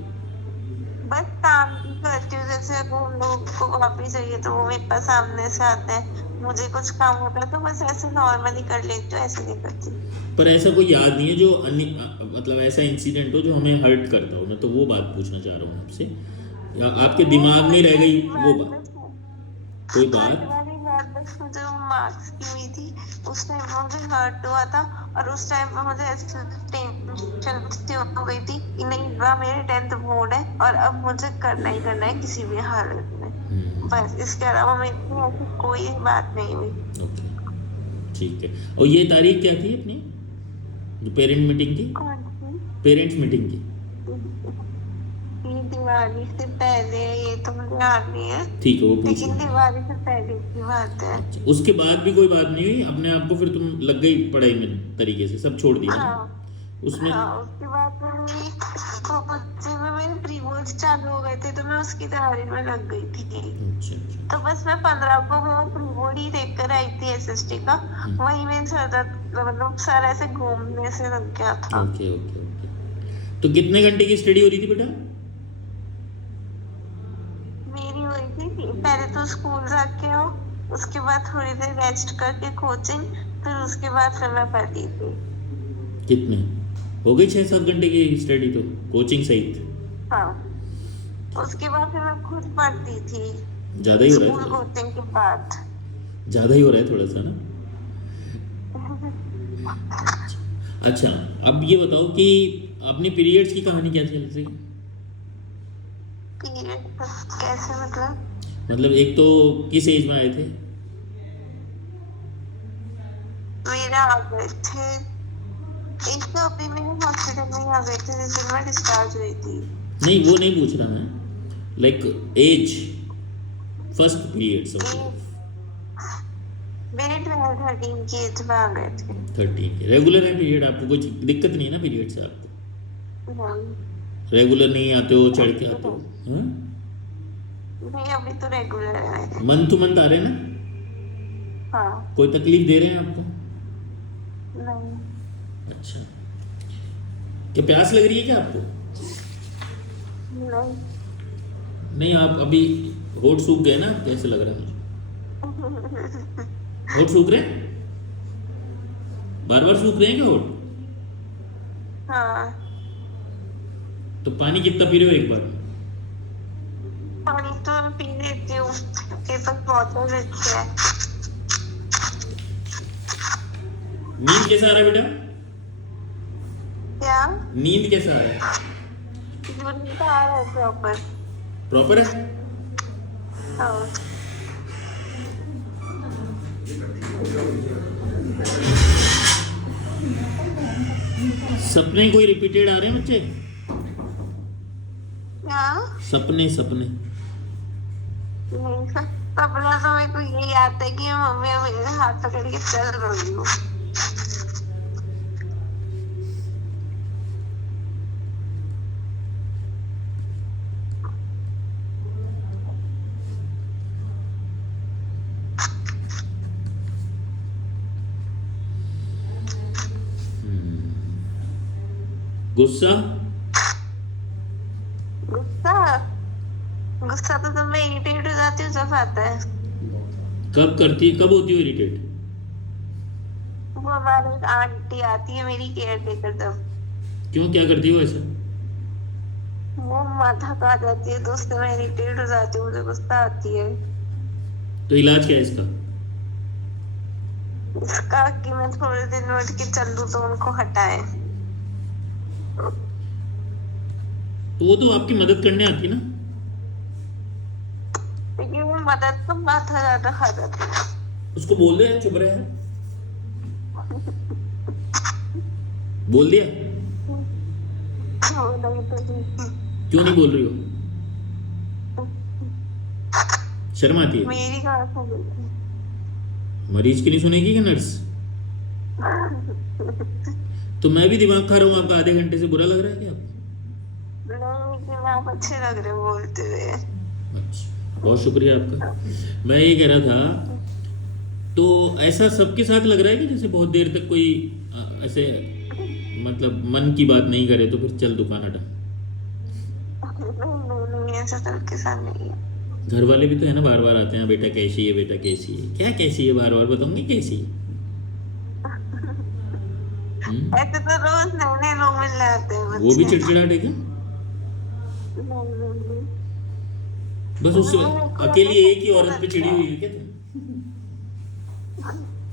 बस काम ही करती हूँ, जैसे अब उन लोगों को कॉपी चाहिए तो वो मेरे पास सामने से आते हैं, मुझे कुछ काम होता है तो बस ऐसे नॉर्मली कर लेती हूँ, ऐसे नहीं करती। पर ऐसा कोई याद नहीं है जो मतलब ऐसा इंसिडेंट हो जो हमें हर्ट करता हो, मैं तो वो बात पूछना चाह रहा हूँ आपसे, या आपके दिमाग में रह गई वो बात, कोई बात? मुझे वो मार्क्स की हुई थी, उस टाइम मुझे हर्ट हुआ था, और उस टाइम पे मुझे ऐसे टेंशन हो गई थी कि नहीं बा मेरे 10th बोर्ड है और अब मुझे करना ही करना है किसी भी हालत में, बस इसके अलावा मेरी ऐसी कोई बात नहीं हुई। ओके, ठीक है। और ये तारीख क्या थी अपनी जो पेरेंट मीटिंग की? कौन सी? पेरेंट्स मीटिंग की? ये दिवाली से पहले, ये तो मुझे याद नहीं है, ठीक है, वो पूछ लेकिन दिवाली से पहले की बात है। उसके बाद भी कोई बात नहीं हुई अपने आप को, फिर तुम लग गई पढ़ाई में तरीके से, सब छोड़ दिया? हाँ, उसमें उसके बाद में मेरे प्री बोर्ड्स चालू हो गए थे तो मैं उसकी तैयारी में लग गई थी। अच्छा अच्छा, तो बस मैं 15 को वो प्री बोर्ड ही देख कर आई थी SST का, वही मेरे सर दर्द, मतलब सर ऐसे घूमने से लग गया था। Okay okay okay. तो कितने घंटे की स्टडी हो रही थी बेटा? मेरी हुई थी पहले तो स्कूल जाके आओ, उसके बाद थोड़ी देर रेस्ट करके कोचिंग, फिर उसके बाद फिर मैं पढ़ती थी। कितने हो गई? 6-7 घंटे की स्टडी तो कोचिंग सहित? हाँ, उसके बाद फिर मैं खुद पढ़ती थी ज़्यादा ही हो रहा स्कूल है, कोचिंग के बाद। ज़्यादा ही हो रहा है थोड़ा सा ना। अच्छा, अब ये बताओ कि अपनी पीरियड्स की कहानी क्या चल रही है? पीरियड कैसे मतलब एक तो किस एज में आए थे? मेरा आ गए थे, एक तो अभी मेरे हॉस्पिटल में ही आ गए थे जिस दिन मैं डिस्चार्ज हुई थी। नहीं वो नहीं पूछ रहा मैं, like age, first periods of मेरे 12-13 की एज में आ गए थे। 13 रेगुलर है पीरियड? आपको कुछ दिक्कत नहीं है ना पीरियड से? आपको रेगुलर नहीं आते हो, चढ़ के आते हो? हाँ, नहीं अभी तो रेगुलर है। मंथ टू मंथ आ रहे हैं ना? हाँ। कोई तकलीफ दे रहे हैं आपको? नहीं। अच्छा, क्या प्यास लग रही है क्या आपको? नहीं। नहीं, आप अभी होठ सूख गए ना, कैसे लग रहा है मुझे? होठ सूख रहे हैं? बार बार सूख रहे हैं क्या होठ? हाँ। तो पानी कितना पी रहे हो एक बार? पानी तो मैं पी लेती हूँ, ये तो बहुत अच्छी है। नींद कैसा आ रहा है बेटा? क्या? नींद कैसा आ रहा है? नींद तो आ रहा है प्रॉपर। प्रॉपर है? हाँ। सपने कोई रिपीटेड आ रहे हैं बच्चे? क्या? सपने नहीं, सपना तो मेरे को यही आता है कि मम्मी मेरे हाथ पकड़ के चल रही हूँ। गुस्सा? गुस्सा? गुस्सा तो जब मैं इरिटेट हो जाती हूँ जब आता है। कब होती हो इरिटेट? वो हमारे एक आंटी आती है मेरी केयर टेकर, जब। क्यों, क्या करती हो ऐसा? वो माथा खा जाती है तो उससे मैं इरिटेट हो जाती हूँ, मुझे गुस्सा आती है। तो इलाज क्या है इसका? इसका कि मैं थोड़े दिन उठ के चल लूँ तो उनको हटाए। तो वो तो आपकी मदद करने आती ना? लेकिन वो मदद तो माथा ज्यादा खा जाती है। उसको बोल दे चुप रहे हैं। बोल दिया? क्यों नहीं बोल रही हो? शर्म आती है? मेरी कहाँ से बोलती? मरीज की नहीं सुनेगी क्या नर्स? तो मैं भी दिमाग खा रहा हूँ आपका, आधे घंटे से बुरा लग रहा है क्या आपको? नहीं, आप अच्छे लग रहे हो बोलते हुए। अच्छा, बहुत शुक्रिया आपका। मैं ये कह रहा था, तो ऐसा सबके साथ लग रहा है कि जैसे बहुत देर तक कोई ऐसे मतलब मन की बात नहीं करे तो फिर चल दुकान हटा? नहीं ऐसा तो उनके साथ नहीं है। घर वाले भी तो है ना, बार बार आते हैं, बेटा कैसी है, बेटा कैसी है, क्या कैसी है, बार बार बताऊंगी कैसी है। ऐसे तो रोज नए नए लोग मिलने आते हैं वो भी बच्चे। चिड़चिड़ाटे क्या? नहीं। बस उस अकेली एक ही औरत पे चिड़ी हुई है क्या तुम?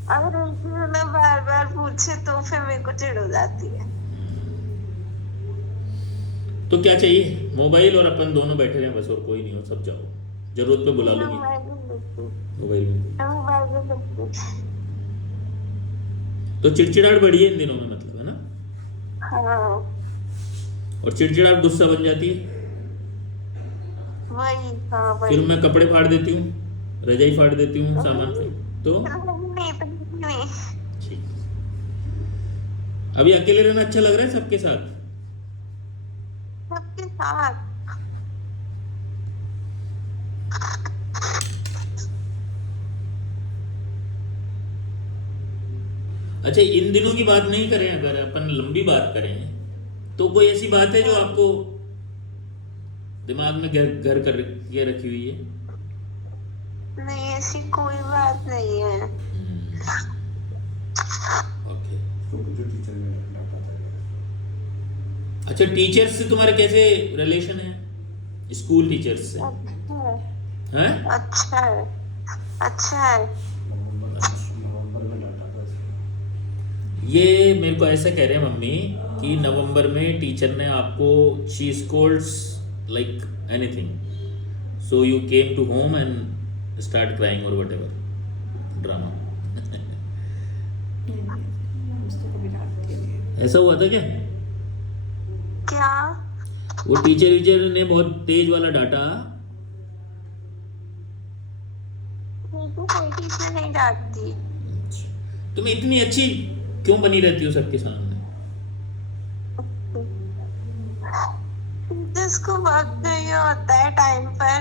अगर उनसे मतलब बार बार पूछे तो फिर मेरे को चिढ़ हो जाती है। तो क्या चाहिए? मोबाइल और अपन दोनों बैठे रहे बस, और कोई नहीं हो, सब जाओ, जरूरत पे बुला लूंगी मोबाइल में। तो चिड़चिड़ाहट बढ़ी है इन दिनों में, मतलब, है ना? हाँ और चिड़चिड़ाहट गुस्सा बन जाती है, वही। हाँ फिर वही। मैं कपड़े फाड़ देती हूँ, रजाई फाड़ देती हूँ सामान पे। तो नहीं ठीक। अभी अकेले रहना अच्छा लग रहा है सबके साथ? सबके साथ। अच्छा, इन दिनों की बात नहीं करें, अगर अपन लंबी बात करें तो कोई ऐसी बात है जो आपको दिमाग में घर कर के रखी हुई है? नहीं ऐसी कोई बात नहीं है। ओके। तो जो टीचर ने डांटा था यार। अच्छा, टीचर्स से तुम्हारे कैसे रिलेशन है, स्कूल टीचर्स से? हैं? अच्छा है। अच्छा है। नवंबर में डांटा था इसको। ये मेरे को ऐसा कह रहे हैं मम्मी कि नवंबर में टीचर ने आपको, she scolds like anything, so you came to home and start crying और व्हाटएवर ड्रामा। उसको कभी डांटती नहीं है। ऐसा हुआ था क्या? क्या? वो टीचर ने बहुत तेज वाला डांटा? मेरे को कोई टीचर नहीं डांटती। तुम इतनी अच्छी क्यों बनी रहती हो सबके सामने? जिसको वक्त चाहिए होता है टाइम पर,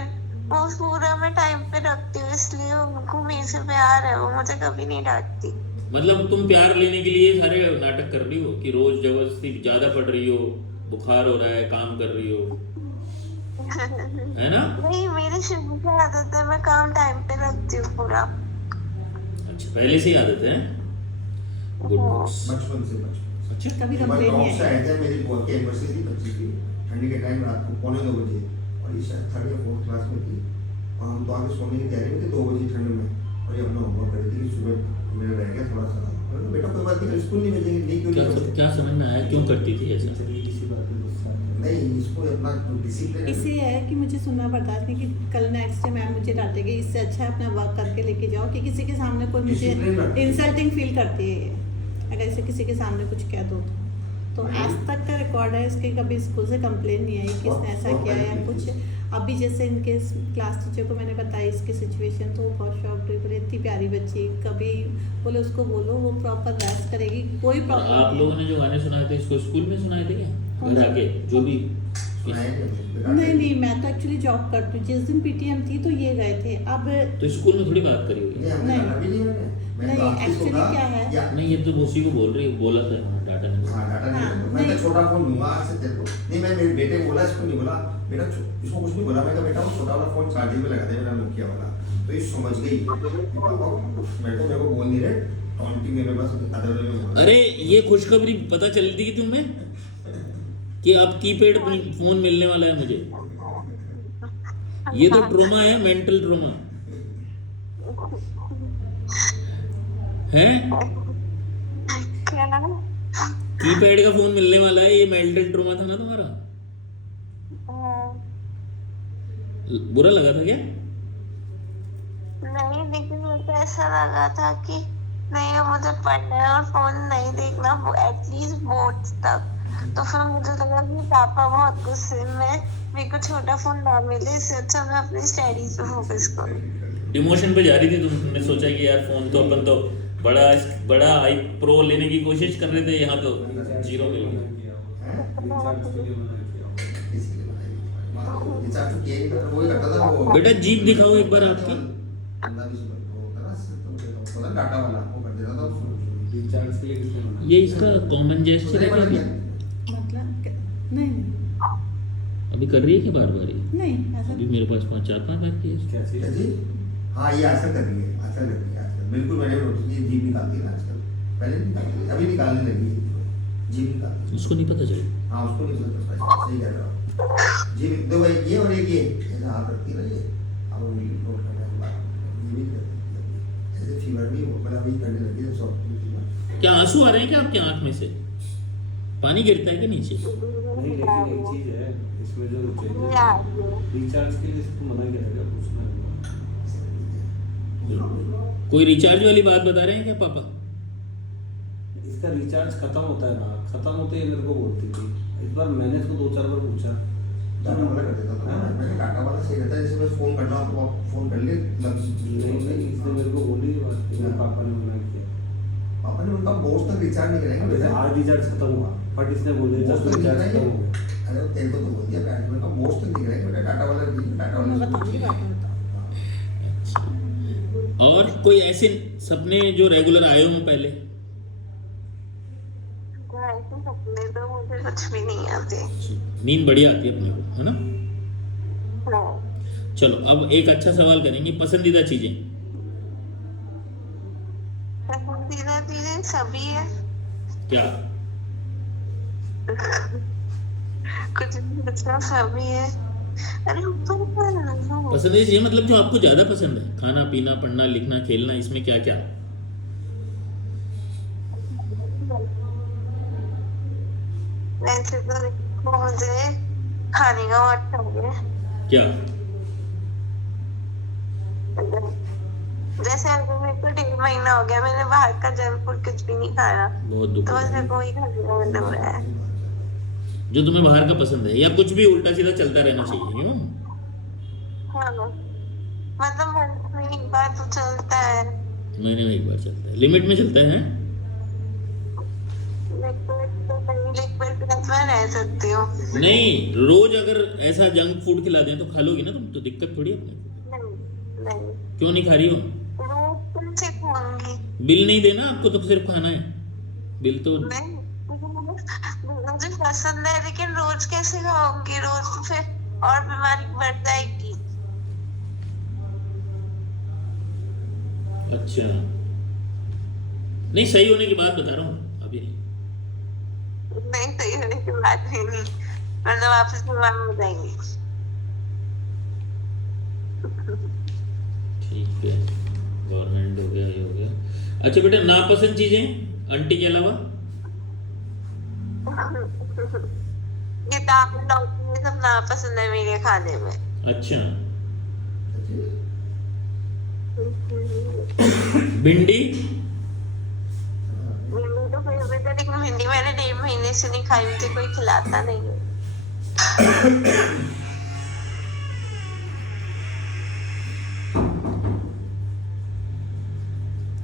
वो पूरा मैं टाइम पे रखती हूँ, इसलिए उनको मेरे से प्यार है, वो मुझे कभी नहीं डांटती। मतलब तुम प्यार लेने के लिए सारे नाटक कर रही हो कि रोज जबरदस्ती ज्यादा पढ़ रही हो, बुखार हो रहा है, काम कर रही हो, है ना? नहीं मेरी शुरू से आदत है, मैं काम टाइम पे रखती हूँ पूरा। अच्छा, पहले से ही आदत है? Good books. बचपन से अच्छा, कभी एक बार कंप्लेन गाँव नहीं से आई। आए थे, मेरी बुआ की एनिवर्सरी बच्ची की, ठंडी के टाइम रात को 2:45 बजे, और ये शायद 3rd या 4th क्लास में थी, और हम तो आगे सोने की तैयारी में थे 2 बजे ठंड में, और ये अपना होमवर्क कर रही थी कि सुबह मेरा रह गया थोड़ा सा। मैंने कहा, बेटा कोई बात नहीं, कल स्कूल नहीं भेजेंगे। नहीं क्यों नहीं भेजेंगे? क्या समझ में आया, क्यों करती थी ऐसा? इसी बात पे गुस्सा है। नहीं, इसको अपना डिसिप्लिन इससे है कि मुझे सुनना पड़ता है कि कल नेक्स्ट डे मैम मुझे डांटेगी, इससे अच्छा है अपना वर्क करके लेके जाओ, कि किसी के सामने कोई मुझे Discipline रखती है। इंसल्टिंग फील करती है ये, अगर इसे किसी के सामने कुछ कह दो तो आज तक का रिकॉर्ड है इसके, कभी स्कूल से कंप्लेन नहीं आई कि इसने ऐसा किया या कुछ। अभी जैसे इनके क्लास टीचर को मैंने बताया इसकी सिचुएशन, तो वो बहुत शॉक्ड हुई, बोले इतनी प्यारी बच्ची, कभी बोले उसको बोलो वो प्रॉपर रेस्ट करेगी, कोई प्रॉब्लम आप लोगों ने जो गाने सुनाए थे इसको स्कूल में सुनाए थे क्या, घर आके जो भी? नहीं मैं तो एक्चुअली जॉब करती हूँ, जिस दिन पीटीएम थी तो ये गए थे। अब तो स्कूल में थोड़ी बात करी होगी। नहीं एक्चुअली क्या है, नहीं, ये तो उसी को बोल रही है, बोला था डाटा ने। हाँ, डाटा नहीं हाँ, है। मैं नहीं। तो छोटा फोन लूंगा आज से तेरे को। नहीं, मैं मेरे बेटे को बोला, इसको नहीं बोला। बेटा इसको कुछ नहीं बोला। मैं कहा बेटा वो छोटा वाला फोन चार्जिंग में लगा दे, मेरा नोकिया वाला। तो ये समझ गई कि पापा मेरे को बोल नहीं रहे, टॉन्टिंग में बस अदर वे में बोल। अरे ये खुशखबरी पता चली थी कि तुम्हें कि अब कीपैड फोन मिलने वाला है मुझे? ये तो ट्रोमा है, मेंटल ट्रोमा है। क्या? कीपैड का फोन मिलने वाला है, ये मेंटल ट्रोमा था ना तुम्हारा? बुरा लगा था क्या? नहीं लेकिन मुझे तो ऐसा लगा था कि नहीं अब मुझे पढ़ना है और फोन नहीं देखना एटलीस्ट बोर्ड्स तक। तो फिर मुझे लगा कि पापा बहुत गुस्से में, मेरे को छोटा फोन ना मिले, इससे अच्छा मैं अपनी स्टडीज पे फोकस करूं। डिमोशन पे जा रही थी तुमने सोचा कि यार फोन तो अपन तो बड़ा आई प्रो लेने की कोशिश कर रहे थे, यहाँ तो जीरो मिल गया। बेटा जीप दिखाओ एक बार आपकी। डाटा वाला वो कर देता था उसको। रिचार्ज के लिए किसने बनाया? ये इसका कॉमन जेस्चर है क्या? मतलब नहीं अभी कर रही है कि बार बार ही? नहीं ऐसा अभी मेरे पास 4-5 बार की है। क्या चीज? क्या जी? हाँ ये आजकल कर रही है, आजकल कर रही है आजकल। बिल्कुल मैंने नोटिस किया, जीभ निकालती है ना आजकल, पहले नहीं निकालती थी, अभी निकालने लगी है, जीभ निकालती है। उसको नहीं पता चला। हाँ उसको नहीं पता, सही कह रहा हूँ। जीभ दो भाई ये और एक ये ऐसा हाथ रखती है ना ये, अब वो नोट करने के बाद ये भी करती है ऐसे। फीवर भी वो मतलब अभी करने लगी है सॉफ्ट फीवर। क्या आंसू आ रहे हैं क्या आपकी आंख में से? पानी गिरता है कि नीचे? नहीं, लेकिन एक चीज है इसमें जो चाहिए रिचार्ज के लिए इसको मना किया था, पूछना है। कोई रिचार्ज वाली बात बता रहे हैं क्या पापा? इसका रिचार्ज खत्म होता है ना, खत्म होते ही मेरे को बोलती थी। इस बार मैंने इसको 2-4 बार पूछा, डाटा वाला कर देता था ना, मैंने डाटा वाला सही रहता है, जैसे बस फोन करना हो तो आप फोन कर ले नहीं इसने मेरे को बोली ये बात कि मेरे पापा ने मना किया। पापा ने उनका बोर्ड तक रिचार्ज नहीं करेंगे अबे बेटा, आज रिचार्ज खत्म हुआ, बट इसने बोले बोर्ड जस्ट तक नहीं रिचार्ज खत्म हो करेंगे। गया। अरे वो तेरे को तो बोल दिया बैठ में का बोर्ड तक नहीं करेंगे बेटा, डाटा वाला मैं बताऊंगी बाद में बताऊं। और कोई ऐसे सपने जो रेगुलर आए हों पहले? ऐसे सपने तो मुझे कुछ भी नहीं आते। नींद बढ़िया आती है अपने को, है ना? हाँ। चलो अब एक अच्छा सवाल करेंगे, पसंदीदा चीजें। पसंदीदा चीजें सभी है, क्या? कुछ भी अच्छा सभी है। अरे ऊपर पर पसंदीदा चीजें मतलब जो आपको ज्यादा पसंद है, खाना पीना पढ़ना लिखना खेलना, इसमें क्या क्या? वैसे तो देखो मुझे खाने का बहुत शौक है। क्या? जैसे अभी मेरे को 1.5 महीना हो गया, मैंने बाहर का जंक फूड कुछ भी नहीं खाया, बहुत दुख तो हो बस रहा मेरे को वही खाने का मन हो रहा है। है। जो तुम्हें बाहर का पसंद है, या कुछ भी उल्टा सीधा चलता रहना चाहिए, यूं? हाँ मतलब मन में एक बार तो चलता है। महीने में एक बार चलता है, लिमिट में चलता है। मैं रह सकती हूँ। नहीं, रोज अगर ऐसा जंक फूड खिला दें तो खा लोगी ना तुम, तो दिक्कत थोड़ी है अपने को। नहीं नहीं, क्यों नहीं खा रही हो? रोज तुमसे खाऊंगी। बिल नहीं देना आपको, तो सिर्फ खाना है। बिल तो नहीं मुझे पसंद है, लेकिन रोज कैसे खाऊंगी? रोज तो फिर और बीमारी बढ़ जाएगी। अच्छा, नहीं सही होने की बात बता रहा हूँ अभी। नहीं सही होने की बात ही नहीं, मतलब वापस बीमार हो जाएंगी। ठीक है, गवर्नमेंट हो गया, ये हो गया। अच्छा बेटा, नापसंद चीजें आंटी के अलावा? ये दाल लौकी ये सब नापसंद है मेरे खाने में। अच्छा, भिंडी? भिंडी तो फेवरेट है, लेकिन भिंडी मैंने 1.5 महीने से नहीं खाई, मुझे कोई खिलाता नहीं है।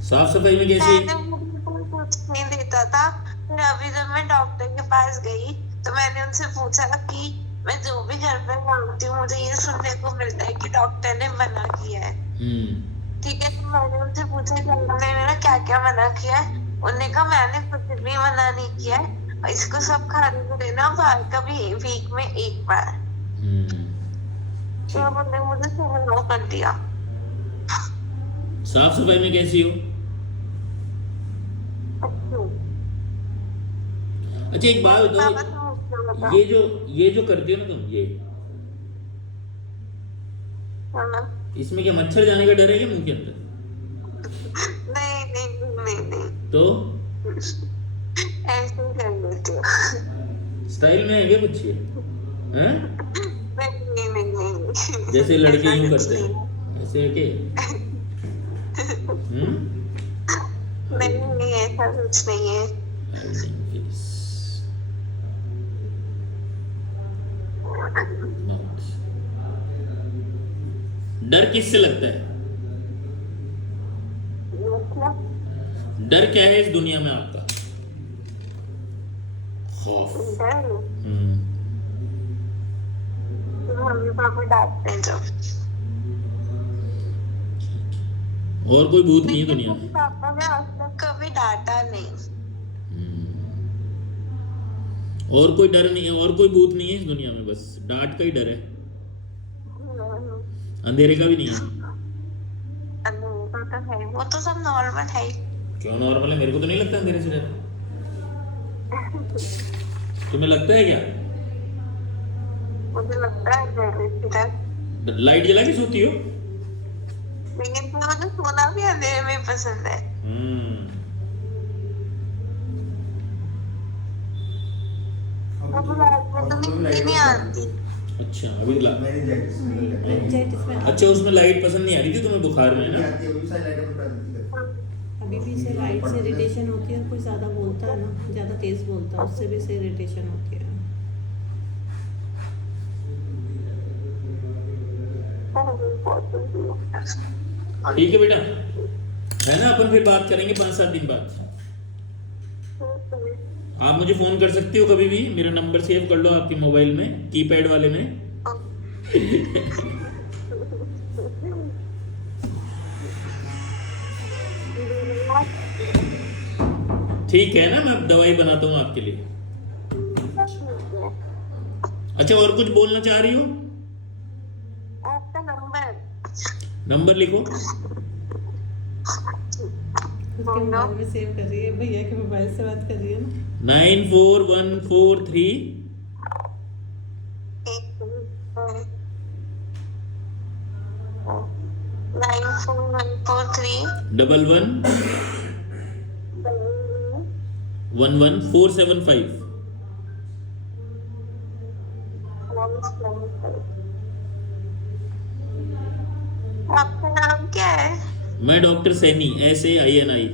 साफ सफाई में कैसी? पहले मुझे कोई कुछ नहीं देता था, फिर अभी जब मैं डॉक्टर के पास गई तो मैंने उनसे पूछा कि मैं जो भी घर पे मांगती हूँ मुझे ये सुनने को मिलता है कि डॉक्टर ने मना किया है। ठीक है, तो मैंने उनसे पूछा कि उन्होंने ना क्या क्या मना किया है। उन्होंने कहा मैंने कुछ भी मना नहीं किया है, और इसको सब खाने को देना बाहर का भी वीक में 1 बार। तो उन्होंने मुझे सब कर दिया। साफ सफाई में कैसी हो? अच्छा एक बात बताओ, ये जो करती हो ना तुम, ये इसमें क्या मच्छर जाने का डर है क्या मुंह के अंदर? नहीं नहीं नहीं नहीं, तो ऐसे ही कर लेती हूँ। स्टाइल में है क्या कुछ ये? हैं? नहीं नहीं नहीं, जैसे लड़के यूं करते हैं ऐसे है क्या? नहीं नहीं, ऐसा कुछ नहीं है। डर किससे लगता है? डर क्या है इस दुनिया में आपका? खौफ। मम्मी पापा डांटते हैं जब। और कोई भूत नहीं है दुनिया में? पापा ने आज तक कभी डांटा नहीं। और कोई डर नहीं है, और कोई भूत नहीं है इस दुनिया में, बस डांट का ही डर है, अंधेरे का भी नहीं है। वो तो सब नॉर्मल है। क्यों नॉर्मल है? मेरे को तो नहीं लगता अंधेरे से डर। तुम्हें लगता है क्या? मुझे लगता है लाइट जला के सोती हो? लेकिन मुझे सोना भी अंधेरे में पसंद है। नहीं आती। अच्छा अभी मेरी एंजाइटिस में अच्छा उसमें लाइट पसंद नहीं आ रही थी तुम्हें बुखार में, है ना? अभी भी इसे लाइट से इरिटेशन होती है, कोई ज़्यादा बोलता है ना, ज़्यादा तेज़ बोलता है, उससे भी इसे इरिटेशन होती है। ठीक है बेटा, है ना? अपन फिर बात करेंगे 5-7 दिन बाद। आप मुझे फोन कर सकते हो कभी भी, मेरा नंबर सेव कर लो आपके मोबाइल में, कीपैड वाले में। ठीक है ना? मैं दवाई बनाता हूँ आपके लिए। अच्छा और कुछ बोलना चाह रही हो? आपका नंबर लिखो। उसके मोबाइल में सेव कर रही है, भैया के मोबाइल से बात कर रही है ना। 94143 11 11475। आपका नाम क्या है? मैं डॉक्टर सैनी, SAINI।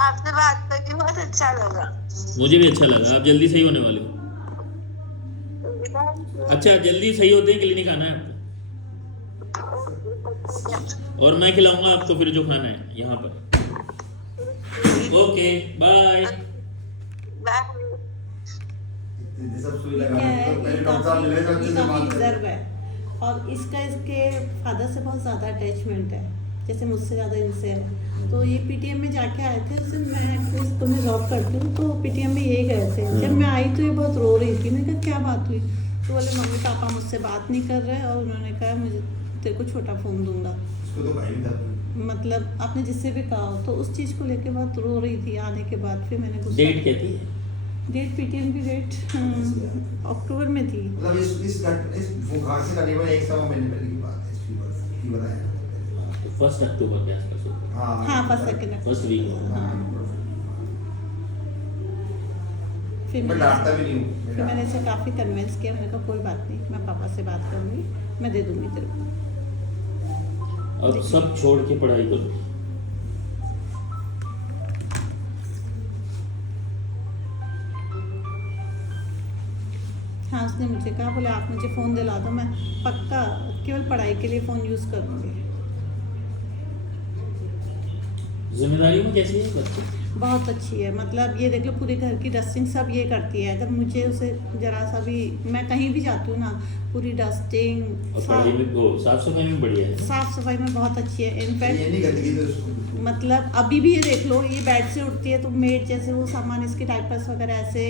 आपसे बात करके बहुत अच्छा लगा। मुझे भी अच्छा लगा, आप जल्दी सही होने वाले हो। अच्छा जल्दी सही होते हैं क्लिनिक आना है आपको, और मैं खिलाऊंगा आपको फिर जो खाना है यहाँ पर। Okay bye. क्या है, ये काफी रिजर्व है, और इसका इसके फादर से बहुत ज़्यादा अटैचमेंट है, जैसे मुझसे ज़्यादा इनसे है। तो ये PTM में जाके आए थे, उस दिन मैं इसको मैं जॉब करती हूँ, तो PTM में यही गए थे। जब मैं आई तो ये बहुत रो रही थी, मैंने कहा क्या बात हुई? तो बोले मम्मी पापा मुझसे बात नहीं कर रहे, और उन्होंने कहा मुझे तेरे को छोटा फ़ोन दूंगा। मतलब आपने जिससे भी कहा हो, तो उस चीज़ को लेके बहुत रो रही थी। आने के बाद फिर मैंने गुस्सा, डेट क्या थी? डेट PTM की डेट अक्टूबर में थी। मतलब इस बुखार से करीबन 1 महीने पहले की बात है, इसकी फीवर आया तो 1 अक्टूबर के आसपास होगा। हाँ फर्स्ट सेकंड फर्स्ट वीक होगा। फिर मैं डांटता भी नहीं हूँ। फिर मैंने इसे काफ़ी कन्विंस किया, मैंने कहा कोई बात नहीं, मैं पापा से बात करूँगी, मैं दे दूँगी तेरे को। अब सब छोड़ के पढ़ाई करो। हाँ उसने मुझे कहा, बोले आप मुझे फ़ोन दिला दो, मैं पक्का केवल पढ़ाई के लिए फ़ोन यूज़ करूँगी। जिम्मेदारी में कैसी है बच्चे? बहुत अच्छी है, मतलब ये देख लो पूरे घर की डस्टिंग सब ये करती है। अगर मुझे उसे जरा सा भी, मैं कहीं भी जाती हूँ ना, पूरी डस्टिंग, और पढ़ाई में वो साफ सफाई में बढ़िया है। साफ सफाई में बहुत अच्छी है। इनफैक्ट ये नहीं गंदगी तो इसको मतलब अभी भी ये देख लो, ये बेड से उठती है तो मेड जैसे वो सामान इसके डायपर्स वगैरह ऐसे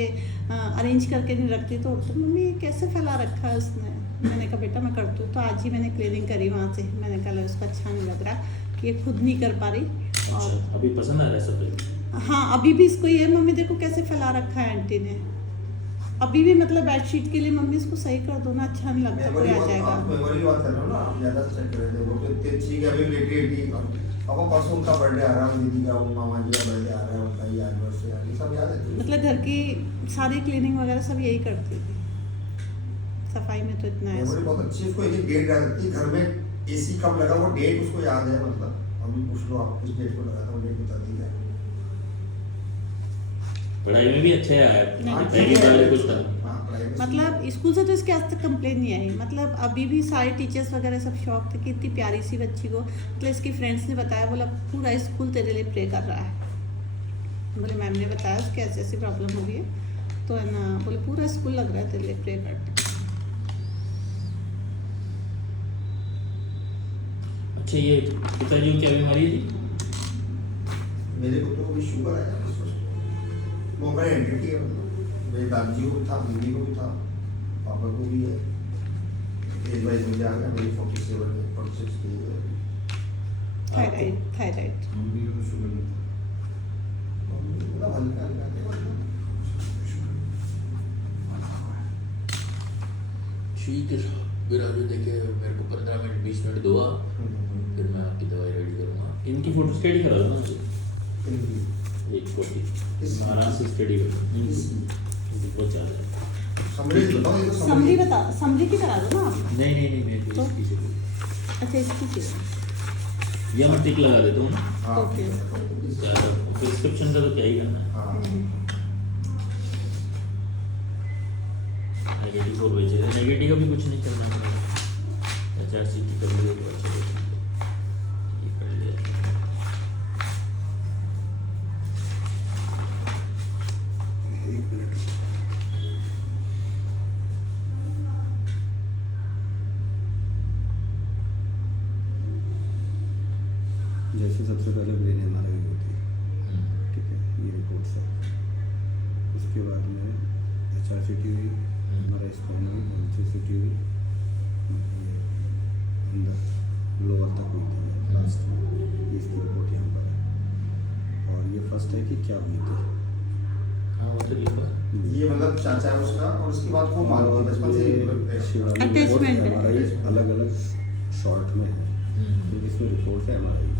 अरेंज करके नहीं रखती, तो मम्मी ये कैसे फैला रखा है उसने। मैंने कहा बेटा मैं करती हूँ। तो आज ही मैंने क्लीनिंग करी वहाँ से। मैंने कहा उसको अच्छा नहीं लग रहा कि ये खुद नहीं कर पा रही। और अच्छा अभी पसंद आ रहा है सब? हाँ अभी भी इसको ये, मम्मी देखो कैसे फैला रखा है आंटी ने। अभी भी मतलब बेडशीट के लिए मम्मी इसको सही कर दो ना, अच्छा नहीं लगता, कोई आ जाएगा। आप मेमोरी की बात कर रहे हो ना, आप ज़्यादा से सेट कर रहे थे वो तो ठीक है। अभी लेटी अब परसों उनका बर्थडे आ रहा है, दीदी का, मामा जी का बर्थडे आ रहा है, उनका ये एनिवर्सरी आ रही है, सब याद है। मतलब घर की सारी क्लीनिंग वगैरह सब यही करती थी। सफाई में तो इतना है। मेमोरी बहुत अच्छी है। उसको एक डेट याद रहती है, घर में AC कब लगा वो डेट उसको याद है। मतलब अभी पूछ लो आप किस डेट को लगा था, वो डेट बता दी है। पढ़ाई में भी अच्छा है नहीं, पहली बार कुछ था। मतलब स्कूल से तो इसके आज तक कंप्लेन नहीं आई। मतलब अभी भी सारे टीचर्स वगैरह सब शौक थे कि इतनी प्यारी सी बच्ची को, मतलब इसकी फ्रेंड्स ने बताया, बोला पूरा स्कूल तेरे लिए प्रे कर रहा है। बोले मैम ने बताया उसकी ऐसी ऐसी प्रॉब्लम हो गई है, तो है ना, बोले पूरा स्कूल लग रहा है तेरे लिए प्रे करते। अच्छा ये पिताजी को क्या बीमारी है जी? मेरे को तो अभी शुगर है। वो हमारी एंटिटी है, मतलब मेरी दादी को भी था, मम्मी को भी था, पापा को भी है। एज वाइज मुझे आ गया, मेरी 47 है, 46 की है। थायराइड मम्मी को शुगर नहीं था। मम्मी मतलब हल्का हल्का ठीक है फिर आगे देखिए, मेरे को 15 मिनट 20 मिनट दो आप, फिर मैं आपकी दवाई रेडी करूँगा। इनकी फोटो स्टडी करा दो मुझे, एक फोटो मैं आराम से स्टडी करूँ, बहुत ज़्यादा। समरी बताओ, ये तो समरी बता, समरी की करा दो ना आप। नहीं नहीं नहीं मैं तो? इसकी से अच्छा इसकी चाहिए। ये मैं टिक लगा देता हूँ ना, हाँ, ओके। प्रिस्क्रिप्शन का तो क्या ही करना है। हाँ। नेगेटिव और भेजे, नेगेटिव का भी कुछ नहीं करना है, HRCT कर लिया तो अच्छा है, ये कर लिया। एक मिनट। जैसे सबसे पहले ब्रेन एमआरआई होती है, ठीक है, ये रिपोर्ट्स है। उसके बाद में HRCT हुई, हमारा स्कैन हुई, LCCT हुई, ये अंदर लोअर तक हुई थी लास्ट में, ये इसकी रिपोर्ट यहाँ पर है। और ये फर्स्ट है कि क्या हुई थी। हाँ वो तो लिखो है। ये मतलब चाचा है उसका, और उसके बाद वो मालूम है बचपन से ही शिवानी Attachment है। एमआरआई अलग अलग शॉर्ट में है, फिर इसमें रिपोर्ट है एमआरआई की।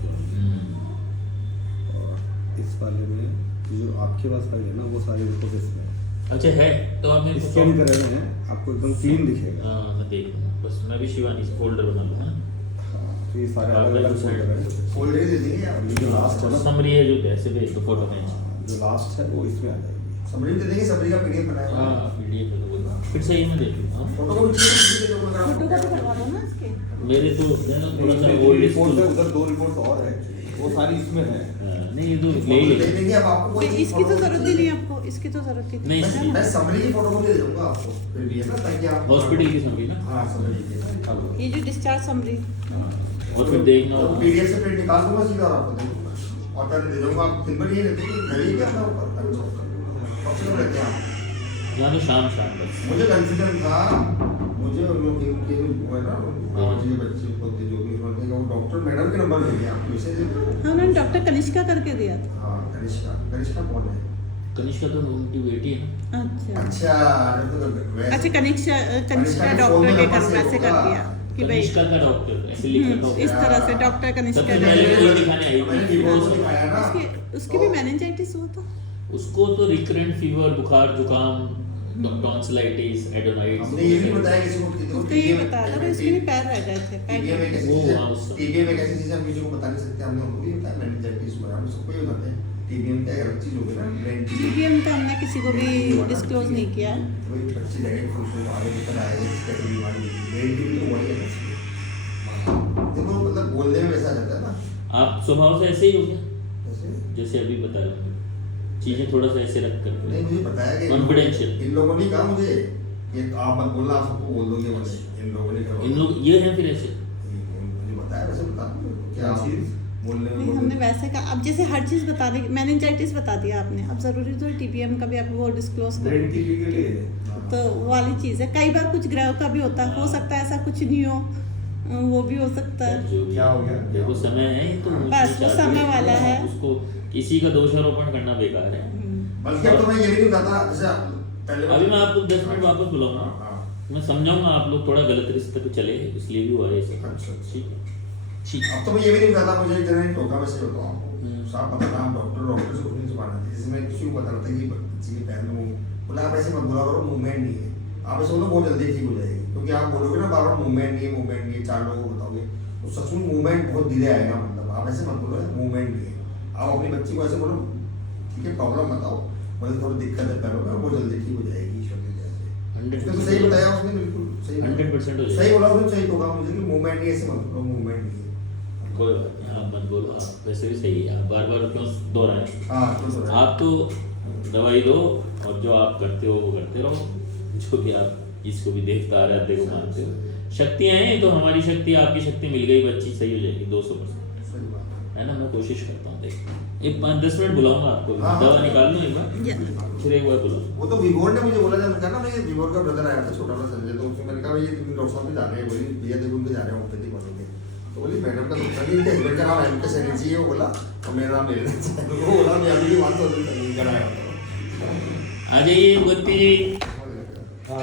और इस वाले में जो आपके पास फाइल है ना, वो सारी रिपोर्ट इसमें है। अच्छा है तो आप मेरे को स्कैन करे हुए हैं, आपको एकदम क्लीन दिखेगा। हाँ मैं देख लूँगा, बस मैं भी शिवानी से फोल्डर बना लूँगा। हाँ, तो ये सारे अलग अलग फोल्डर है। फोल्डर दे देंगे आप, ये जो लास्ट है ना, समरी है जो कैसे भेज दो फोटो खींच। जो लास्ट है वो इसमें आ जाएगी। समरी दे देंगे, समरी का पीडीएफ बनाएगा। हाँ PDF है तो बोल फिर से ही मैं देख लूँगा। फोटो को भी चाहिए, फोटो का तो करवा दो ना इसके। मेरे तो है ना थोड़ा सा इसमें ओल्ड रिपोर्ट है, स्कूल। उधर 2 रिपोर्ट और है, वो सारी इसमें है। नहीं ये तो ले फोटो ही दे ले। देंगे। अब आपको कोई नहीं, इसकी तो जरूरत ही नहीं है आपको, इसकी तो जरूरत ही नहीं, है ना। मैं समरी की फोटो को दे दूंगा आपको, फिर भी है ना, ताकि आप हॉस्पिटल की समरी ना। हाँ समरी की। ये जो डिस्चार्ज समरी, और फिर देखना तो पीडीएफ से प्रिंट निकाल दूंगा सीधा और आपको दे दूंगा, और पहले दे दूंगा। आप दिन भर ये रहते हैं, घर ही क्या अपना ऊपर कब से रहते हैं आप? यहाँ तो शाम शाम बस। मुझे कंफ्यूजन था, मुझे उन लोग के वो है ना, जी बच्चे पोते जो भी होते हैं, वो डॉक्टर मैडम के नंबर दे दिया आपको, इसे हाँ उन्होंने डॉक्टर कनिष्का करके दिया था। हाँ कनिष्का, कनिष्का कौन है? कनिष्का तो उनकी बेटी है ना। अच्छा अच्छा वैसे अच्छा, कनिष्का कनिष्का डॉक्टर के नंबर से वैसे कर होगा। दिया कि भाई कनिष्का का डॉक्टर ऐसे लिख रखा इस होगा। तरह से डॉक्टर कनिष्का सबसे पहले डॉक्टर। वो दिखाने आई मैंने थी रिपोर्ट उसको- दिखाया ना, उसकी भी मेनिंजाइटिस हुआ था। उसको तो रिकरेंट फीवर, बुखार, जुकाम, टॉन्सिलाइटिस, एडोनाइटिस। हमने ये भी बताया किसी को, उसको ये बताया था भाई उसके भी पैर रह गए थे, टीबीएम एक पैर। ऐसी वो चीज वहाँ है, उसका- टीबीएम एक ऐसी चीज है हम किसी को बता नहीं सकते, हमने उनको भी बताया, मेनिंजाइटिस हुआ है, हम सबको ही बताते हैं। टीबीएम क्या अलग चीज हो गई ना, ब्रेन की TBM तो हमने किसी को भी डिस्क्लोज नहीं किया। वही बच्चे जाएंगे फिर उसको आगे निकल आएगा, इसका भी बीमारी ब्रेन की भी तो वही है ना। हाँ, देखो मतलब बोलने में वैसा रहता है ना, आप स्वभाव से ऐसे ही हो गया जैसे जैसे अभी बता रहे हो, चीजें थोड़ा सा ऐसे रख नहीं कर। मुझे बताया कि Confidential। इन लोगों ने कहा मुझे, ये आप मत बोलना, आप सबको बोल दोगे, मुझे इन लोगों ने कहा, इन लोग ये हैं फिर ऐसे। मुझे बताया, वैसे बता दो क्या चीज बोलने नहीं में हमने वैसे कहा, अब जैसे हर चीज़ बता दी, मेनिंजाइटिस बता दिया आपने, अब ज़रूरी तो TBM का भी आप वो डिस्क्लोज ब्रेन करो। टीबी के लिए तो वो वाली चीज़ है, कई बार कुछ ग्रह का भी होता है, हो सकता है ऐसा कुछ नहीं हो, वो भी हो सकता है। जो भी क्या हो गया? देखो समय है तो बस वो समय वाला है। उसको किसी का दोषारोपण करना बेकार है। बल्कि अब तो मैं ये भी नहीं बताता, जैसे पहले अभी मैं आपको 10 मिनट वापस बुलाऊंगा, हाँ, मैं समझाऊंगा आप लोग थोड़ा गलत रिश्ते पे चले, इसलिए भी हुआ है ये सब। अच्छा, अच्छा। ठीक है ठीक है। अब तो मैं ये भी नहीं बताता, मुझे एक जगह ने टोका, वैसे बताऊँ हम्म। आपको, साहब पता नाम डॉक्टर से कुछ नहीं छुपाना थी, जैसे मैं किसी को बता रहा था कि बच्चे के पैर में बोला आप ऐसे मत बोला करो, मूवमेंट नहीं है, आप ऐसे बोलो बहुत जल्दी ठीक हो जाएगी, क्योंकि आप बोलोगे ना बार बार मूवमेंट नहीं है, मूवमेंट नहीं है, 4 लोगों को बताओगे तो सच में मूवमेंट बहुत धीरे आएगा, मतलब आप ऐसे मत बोलो मूवमेंट नहीं है, आप अपनी बच्ची को ऐसे बोलो ठीक है प्रॉब्लम बताओ, मतलब थोड़ी दिक्कत है पैरों में, बहुत जल्दी ठीक हो जाएगी, ईश्वर की दया से। उसने तो सही बताया, उसने बिल्कुल सही 100% हो सही जाएगा। बोला, उसने सही होगा मुझे कि मूवमेंट नहीं है, ऐसे मत बोलो मूवमेंट नहीं है। कोई बात नहीं, आप मत बोलो, आप वैसे भी सही है, आप बार बार क्यों दोहराएं। हाँ तो आप तो दवाई दो और जो आप करते हो वो करते रहो, जो कि आप इसको भी देवता आराध्य को मानते हो, शक्तियाँ हैं तो हमारी शक्ति, आपकी शक्ति मिल गई, बच्ची सही हो जाएगी 200%, सही बात है ना। मैं कोशिश करता हूँ, देख एक 5-10 मिनट बुलाऊंगा आपको, हाँ, हाँ। दवा निकाल लूँ एक बार। या फिर एक बार बोला वो तो विभोर ने मुझे बोला जब मैं ना, मैं विभोर का ब्रदर आया था छोटा वाला संजय, तो उसमें मैंने कहा ये तुम डॉक्टर साहब पे जा रहे हैं, बोली भैया देखो उनके जा रहे हैं होम्योपैथी वालों के, तो बोली मैडम का दूसरा नहीं, इनके हस्बैंड का नाम एम के सैनिक जी है, वो बोला और मेरा नाम ले लेना, वो बोला मैं अभी 1,000 कराया आ जाइए गोती जी। हाँ